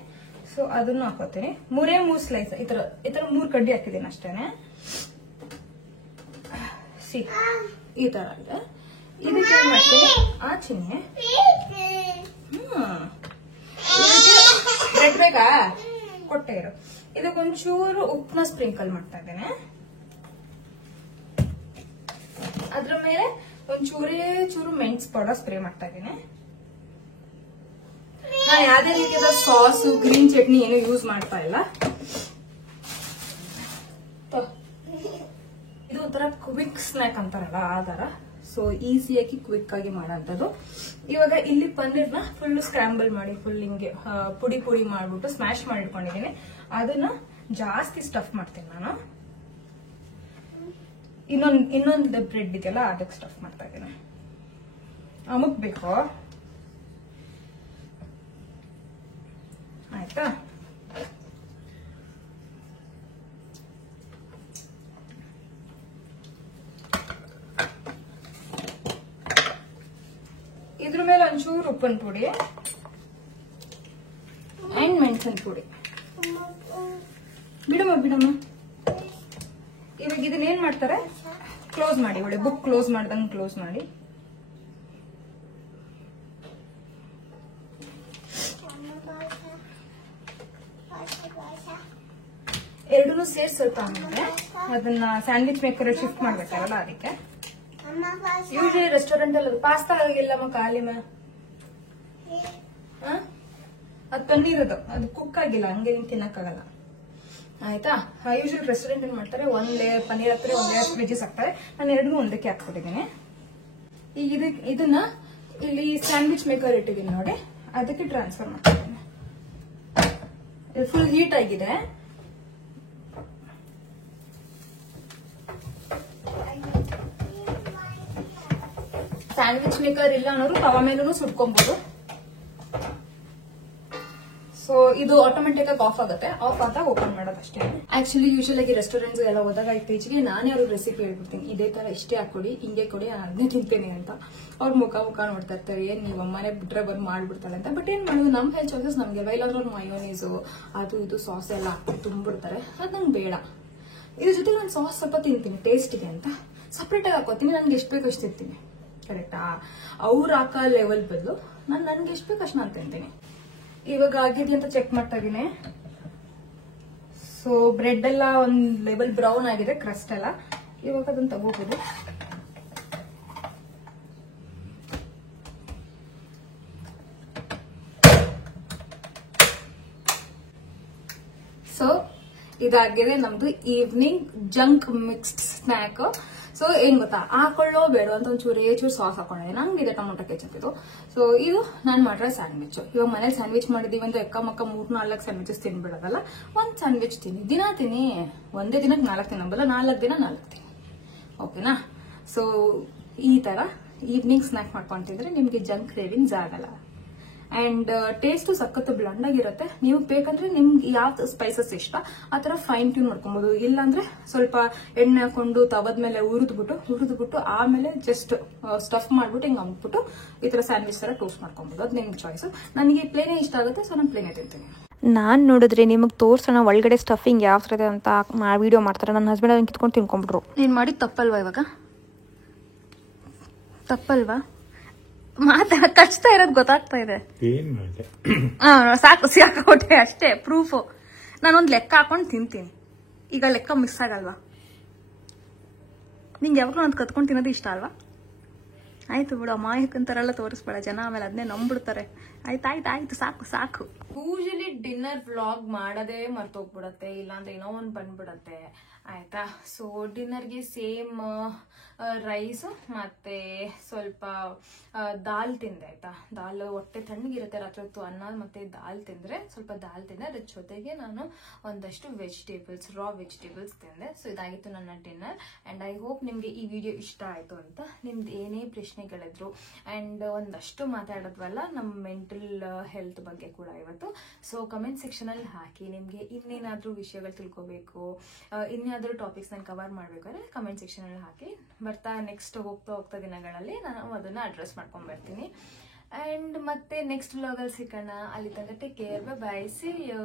ಸೊ ಅದನ್ನು ಹಾಕೋತೀನಿ. 3 ಸ್ಲೈಸ್, ಈ ತರ 3 ಕಡ್ಡಿ ಹಾಕಿದ್ದೀನಿ ಅಷ್ಟೇನೆ. ಸಿ ಈ ತರ ಇದೆ. ಇದಕ್ಕೆ ಏನ್ ಮಾಡ್ತೀನಿ, ಚಿನ್ನೆ ಬ್ರೆಡ್ ಬೇಕಾ ಕೊಟ್ಟೆ ಇರು. ಇದಕ್ಕೊಂಚೂರು ಉಪ್ಪನ್ನ ಸ್ಪ್ರಿಂಕಲ್ ಮಾಡ್ತಾ ಇದ್ದೇನೆ. ಅದ್ರ ಮೇಲೆ ಚೂರು ಮೆಣಸು ಪೌಡರ್ ಸ್ಪ್ರೇ ಮಾಡ್ತಾ ಇದ್ದೀನಿ. ನಾನು ಯಾವುದೇ ರೀತಿಯಾದ ಸಾಸು ಗ್ರೀನ್ ಚಟ್ನಿ ಏನು ಯೂಸ್ ಮಾಡ್ತಾ ಇಲ್ಲ. ಇದು ಒಂಥರ ಕ್ವಿಕ್ ಸ್ನ್ಯಾಕ್ ಅಂತಾರಲ್ಲ ಆ ತರ. ಸೊ ಈಸಿಯಾಗಿ ಕ್ವಿಕ್ ಆಗಿ ಮಾಡೋಂಥದ್ದು. ಇವಾಗ ಇಲ್ಲಿ ಪನ್ನೀರ್ನ ಫುಲ್ ಸ್ಕ್ರಾಂಬಲ್ ಮಾಡಿ, ಫುಲ್ ಹಿಂಗೆ ಪುಡಿ ಮಾಡ್ಬಿಟ್ಟು ಸ್ಮ್ಯಾಶ್ ಮಾಡಿ ಇಟ್ಕೊಂಡಿದ್ದೀನಿ. ಅದನ್ನ ಜಾಸ್ತಿ ಸ್ಟಫ್ ಮಾಡ್ತೀನಿ ನಾನು. ಇನ್ನೊಂದು ಬ್ರೆಡ್ ಇದೆಯಲ್ಲ ಅದಕ್ಕೆ ಸ್ಟಫ್ ಮಾಡ್ತಾ ಇದ್ದೀನಿ. ಅಮುಕ್ಬೇಕು, ಆಯ್ತಾ? ಇದ್ರ ಮೇಲೆ ಒಂಚೂರು ಉಪ್ಪಿನ ಪುಡಿ ಅಂಡ್ ಮೆಣಸಿನ ಪುಡಿ. ಬಿಡಮ್ಮ. ಇವಾಗ ಇದನ್ನ ಏನ್ ಮಾಡ್ತಾರೆ, ಕ್ಲೋಸ್ ಮಾಡಿ, ಒಳ್ಳೆ ಬುಕ್ ಕ್ಲೋಸ್ ಮಾಡ್ದಂಗೆ ಕ್ಲೋಸ್ ಮಾಡಿ. ಎರಡೂ ಸೇರಿ ಸ್ವಲ್ಪ ಆಮೇಲೆ ಅದನ್ನ ಸ್ಯಾಂಡ್ವಿಚ್ ಮೇಕರ್ ಶಿಫ್ಟ್ ಮಾಡ್ಬೇಕಾರಲ್ಲ ಅದಕ್ಕೆ. ಯೂಶಲಿ ರೆಸ್ಟೋರೆಂಟ್ ಅಲ್ಲಿ ಪಾಸ್ತಾ ಆಗಿಲ್ಲಮ್ಮ ಖಾಲಿಮ ಅದು ಪನ್ನೀರದು, ಅದು ಕುಕ್ ಆಗಿಲ್ಲ, ಹಂಗೆ ನಿಂಗೆ ತಿನ್ನಕ್ಕಾಗಲ್ಲ ಆಯ್ತಾ. ಯೂಶಲಿ ರೆಸ್ಟೋರೆಂಟ್ ಏನ್ ಮಾಡ್ತಾರೆ, ಒಂದ್ ಲೇಯರ್ ಪನ್ನೀರ್ ಹಾಕ್ತಾರೆ, ಒಂದ್ ಲೇಯರ್ ವೆಜ್ಜಸ್ ಹಾಕ್ತಾರೆ. ನಾನು ಎರಡನ್ನೂ ಒಂದಕ್ಕೆ ಹಾಕ್ಬಿಟ್ಟಿದ್ದೀನಿ. ಈಗ ಇದನ್ನ ಇಲ್ಲಿ ಸ್ಯಾಂಡ್ವಿಚ್ ಮೇಕರ್ ಇಟ್ಟಿದ್ದೀನಿ ನೋಡಿ, ಅದಕ್ಕೆ ಟ್ರಾನ್ಸ್ಫರ್ ಮಾಡ್ತಿದ್ದೀನಿ. ಫುಲ್ ಹೀಟ್ ಆಗಿದೆ. ಸ್ಯಾಂಡ್ವಿಚ್ ಮೇಕರ್ ಇಲ್ಲ ಅನ್ನೋರು ತವಾ ಮೇಲೂ ಸುಟ್ಕೊಬಹುದು. ಸೊ ಇದು ಆಟೋಮೆಟಿಕ್ ಆಗಿ ಆಫ್ ಆಗುತ್ತೆ, ಆಫ್ ಆದಾಗ ಓಪನ್ ಮಾಡೋದಷ್ಟೇ. ಆಕ್ಚುಲಿ ಯೂಶಲ್ ಆಗಿ ರೆಸ್ಟೋರೆಂಟ್ಸ್ ಎಲ್ಲ ಹೋದಾಗ ಇತ್ತೀಚೆಗೆ ನಾನೇ ಅವ್ರಿಗೆ ರೆಸಿಪಿ ಹೇಳ್ಬಿಡ್ತೀನಿ, ಇದೇ ತರ ಇಷ್ಟೇ ಹಾಕೊಡಿ, ಹಿಂಗೆ ಕೊಡಿ, ನಾನು ಅದನ್ನೇ ತಿಂತೇನೆ ಅಂತ. ಅವ್ರ ಮುಖ ನೋಡ್ತಾ ಇರ್ತಾರೆ, ಏನ್ ನೀವು ಅಮ್ಮನೆ ಬಿಟ್ರೆ ಬಂದು ಮಾಡ್ಬಿಡ್ತಾಳೆ ಅಂತ. ಬಟ್ ಏನ್ ಮಾಡೋದು, ನಮ್ ಹೆಲ್ತ್ ಚಾಯ್ಸಸ್ ನಮ್ಗೆ ಇಲ್ಲಾಂದ್ರೆ ಮಯೋನೀಸು ಅದು ಇದು ಸಾಸ್ ಎಲ್ಲ ಹಾಕಿ ತುಂಬಿಡ್ತಾರೆ, ಅದು ನಂಗೆ ಬೇಡ. ಇದ್ರ ಜೊತೆ ನಾನು ಸಾಸ್ ಸ್ವಲ್ಪ ತಿಂತೀನಿ ಟೇಸ್ಟಿಗೆ ಅಂತ ಸಪ್ರೇಟ್ ಆಗಿ ಹಾಕೋತೀನಿ. ನನ್ಗೆ ಎಷ್ಟು ಬೇಕು ಅಷ್ಟು ತಿಂತೀನಿ, ಕರೆಕ್ಟಾ. ಅವ್ರು ಹಾಕೋ ಲೆವೆಲ್ ಬದಲು ನನ್ಗೆ ಎಷ್ಟು ಬೇಕು ಅಷ್ಟು ನಾನು ತಿಂತೀನಿ. ಇವಾಗ ಆಗಿದೆ ಅಂತ ಚೆಕ್ ಮಾಡ್ತಾ ಇದೀನಿ. ಸೊ ಬ್ರೆಡ್ ಎಲ್ಲ ಒಂದ್ ಲೆವೆಲ್ ಬ್ರೌನ್ ಆಗಿದೆ, ಕ್ರಸ್ಟ್ ಎಲ್ಲ. ಇವಾಗ ಅದನ್ನ ತಗೋಬಹುದು. ಸೊ ಇದಾಗಿದೆ ನಮ್ದು evening junk mixed snack. So ಏನ್ ಗೊತ್ತಾ, ಹಾಕೊಳ್ಳೋ ಬೇಡ ಅಂತ ಒಂಚೂರು ಸಾಸ್ ಹಾಕೊಂಡಿದೆ. ನಂಗಿದೆ ಟೊಮೊಟೊ ಕೆಚಪ್ ಇದು. ಸೊ ಇದು ನಾನ್ ಮಾಡಿರೋ ಸ್ಯಾಂಡ್ವಿಚ್. ಇವಾಗ ಮನೇಲಿ ಸ್ಯಾಂಡ್ವಿಚ್ ಮಾಡಿದೀವಿ ಅಂದ್ರೆ ಎಕ್ಕ ಮಕ್ಕ 3-4 ಸ್ಯಾಂಡ್ವಿಚಸ್ ತಿನ್ಬಿಡೋದಲ್ಲ, ಒಂದ್ ಸ್ಯಾಂಡ್ವಿಚ್ ದಿನ ತಿನ್ನಿ. ಒಂದೇ ದಿನಕ್ಕೆ 4 ತಿನ್ನಬಲ್ಲ, 4 ದಿನ 4 ತಿನ್ನಿ, ಓಕೆನಾ. ಸೊ ಈ ತರ ಈವ್ನಿಂಗ್ ಸ್ನ್ಯಾಕ್ ಮಾಡ್ಕೊಂತಿದ್ರೆ ನಿಮ್ಗೆ ಜಂಕ್ ಕ್ರೇವಿಂಗ್ಸ್ ಆಗಲ್ಲ. ಅಂಡ್ ಟೇಸ್ಟ್ ಸಖತ್ ಬ್ಲಂಡ್ ಆಗಿರುತ್ತೆ. ನೀವು ಬೇಕಂದ್ರೆ ನಿಮ್ಗೆ ಯಾವ ಸ್ಪೈಸಸ್ ಇಷ್ಟ ಆ ತರ ಫೈನ್ ಟ್ಯೂನ್ ಮಾಡ್ಕೊಬಹುದು. ಇಲ್ಲಾಂದ್ರೆ ಸ್ವಲ್ಪ ಎಣ್ಣೆ ಹಾಕೊಂಡು ತವದ ಮೇಲೆ ಹುರಿದ್ಬಿಟ್ಟು ಆಮೇಲೆ ಜಸ್ಟ್ ಸ್ಟಫ್ ಮಾಡ್ಬಿಟ್ಟು ಹಿಂಗ್ ಅಂದ್ಬಿಟ್ಟು ಈ ತರ ಸ್ಯಾಂಡ್ವಿಚ್ ತರ ಟೋಸ್ಟ್ ಮಾಡ್ಕೊಬಹುದು. ಅದು ನಿಮ್ ಚಾಯ್ಸ್. ನನಗೆ ಪ್ಲೇನೇ ಇಷ್ಟ ಆಗುತ್ತೆ, ಸೊ ನಾನು ಪ್ಲೇನೇ ತಿಂತೀನಿ. ನಾನು ನೋಡಿದ್ರೆ ನಿಮಗೆ ತೋರ್ಸೋಣ ಒಳಗಡೆ ಸ್ಟಫಿಂಗ್ ಯಾವ ಥರ ಇದೆ ಅಂತ ವಿಡಿಯೋ ಮಾಡ್ತಾರೆ. ನನ್ನ ಹಸ್ಬೆಂಡ್ ಅದನ್ನ ಕಿತ್ಕೊಂಡು ತಿನ್ಕೊಂಡ್ಬಿಟ್ರು. ನೀನ್ ಮಾಡಿ ತಪ್ಪಲ್ವಾ? ಇವಾಗ ತಪ್ಪಲ್ವಾ? ಕಚ್ತಾ ಇರೋದು ಗೊತ್ತಾಗ್ತಾ ಇದೆ. ಸಾಕು ಸಿಕ್ಕಾಕೊಟ್ಟೆ ಅಷ್ಟೇ, ಪ್ರೂಫ್. ನಾನೊಂದ್ ಲೆಕ್ಕ ಹಾಕೊಂಡು ತಿಂತೀನಿ. ಈಗ ಲೆಕ್ಕ ಮಿಸ್ ಆಗಲ್ವಾ? ನಿಂಗೆ ಯಾವಾಗಲೂ ಒಂದು ಕತ್ಕೊಂಡು ತಿನ್ನೋದು ಇಷ್ಟ ಅಲ್ವಾ? ಆಯ್ತು ಬಿಡು, ಅಮಾಯಕಂತಾರೆಲ್ಲ ತೋರಿಸ್ಬೇಡ, ಜನ ಆಮೇಲೆ ಅದನ್ನೇ ನಂಬ್ಬಿಡ್ತಾರೆ. ಆಯ್ತು ಸಾಕು. ಯೂಶಲಿ ಡಿನ್ನರ್ ವ್ಲಾಗ್ ಮಾಡೋದೇ ಮರ್ತೋಗ್ಬಿಡತ್ತೆ, ಇಲ್ಲಾಂದ್ರೆ ಏನೋ ಒಂದು ಬಂದ್ಬಿಡತ್ತೆ ಆಯ್ತಾ. ಸೊ ಡಿನ್ನರ್ಗೆ ಸೇಮ್ ರೈಸ್ ಮತ್ತೆ ಸ್ವಲ್ಪ ದಾಲ್ ತಿಂದೆ ಆಯ್ತಾ. ದಾಲ್ ಹೊಟ್ಟೆ ತಣ್ಣಗಿರುತ್ತೆ, ರಾತ್ರಿ ಹೊತ್ತು ಅನ್ನ ಮತ್ತೆ ದಾಲ್ ತಿಂದ್ರೆ ಸ್ವಲ್ಪ ದಾಲ್ ತಿಂದೆ. ಅದ್ರ ಜೊತೆಗೆ ನಾನು ಒಂದಷ್ಟು ವೆಜಿಟೇಬಲ್ಸ್, ರಾ ವೆಜಿಟೇಬಲ್ಸ್ ತಿಂದೆ. ಸೊ ಇದಾಗಿತ್ತು ನನ್ನ ಡಿನ್ನರ್. ಅಂಡ್ ಐ ಹೋಪ್ ನಿಮ್ಗೆ ಈ ವಿಡಿಯೋ ಇಷ್ಟ ಆಯ್ತು ಅಂತ. ನಿಮ್ದು ಏನೇ ಪ್ರಶ್ನೆಗಳಿದ್ರು ಅಂಡ್ ಒಂದಷ್ಟು ಮಾತಾಡೋದ್ವಲ್ಲ ನಮ್ಮ ಮೆಂಟಲ್ ಹೆಲ್ತ್ ಬಗ್ಗೆ ಕೂಡ ಇವತ್ತು. ಸೊ ಕಮೆಂಟ್ ಸೆಕ್ಷನ್ ಅಲ್ಲಿ ಹಾಕಿ, ನಿಮ್ಗೆ ಇನ್ನೇನಾದ್ರೂ ವಿಷಯಗಳು ತಿಳ್ಕೋಬೇಕು, ಇನ್ಯಾದ್ರೂ ಟಾಪಿಕ್ಸ್ ನಾನು ಕವರ್ ಮಾಡ್ಬೇಕಾದ್ರೆ ಕಮೆಂಟ್ ಸೆಕ್ಷನ್ ಅಲ್ಲಿ ಹಾಕಿ. ಬರ್ತಾ ನೆಕ್ಸ್ಟ್ ಹೋಗ್ತಾ ದಿನಗಳಲ್ಲಿ ನಾನು ಅದನ್ನ ಅಡ್ರೆಸ್ ಮಾಡ್ಕೊಂಡ್ ಬರ್ತೀನಿ. ಅಂಡ್ ಮತ್ತೆ ನೆಕ್ಸ್ಟ್ ವ್ಲಾಗ್ ಅಲ್ಲಿ ಸಿಗೋಣ. ಅಲ್ಲಿ ತನಕ take care, bye, see you.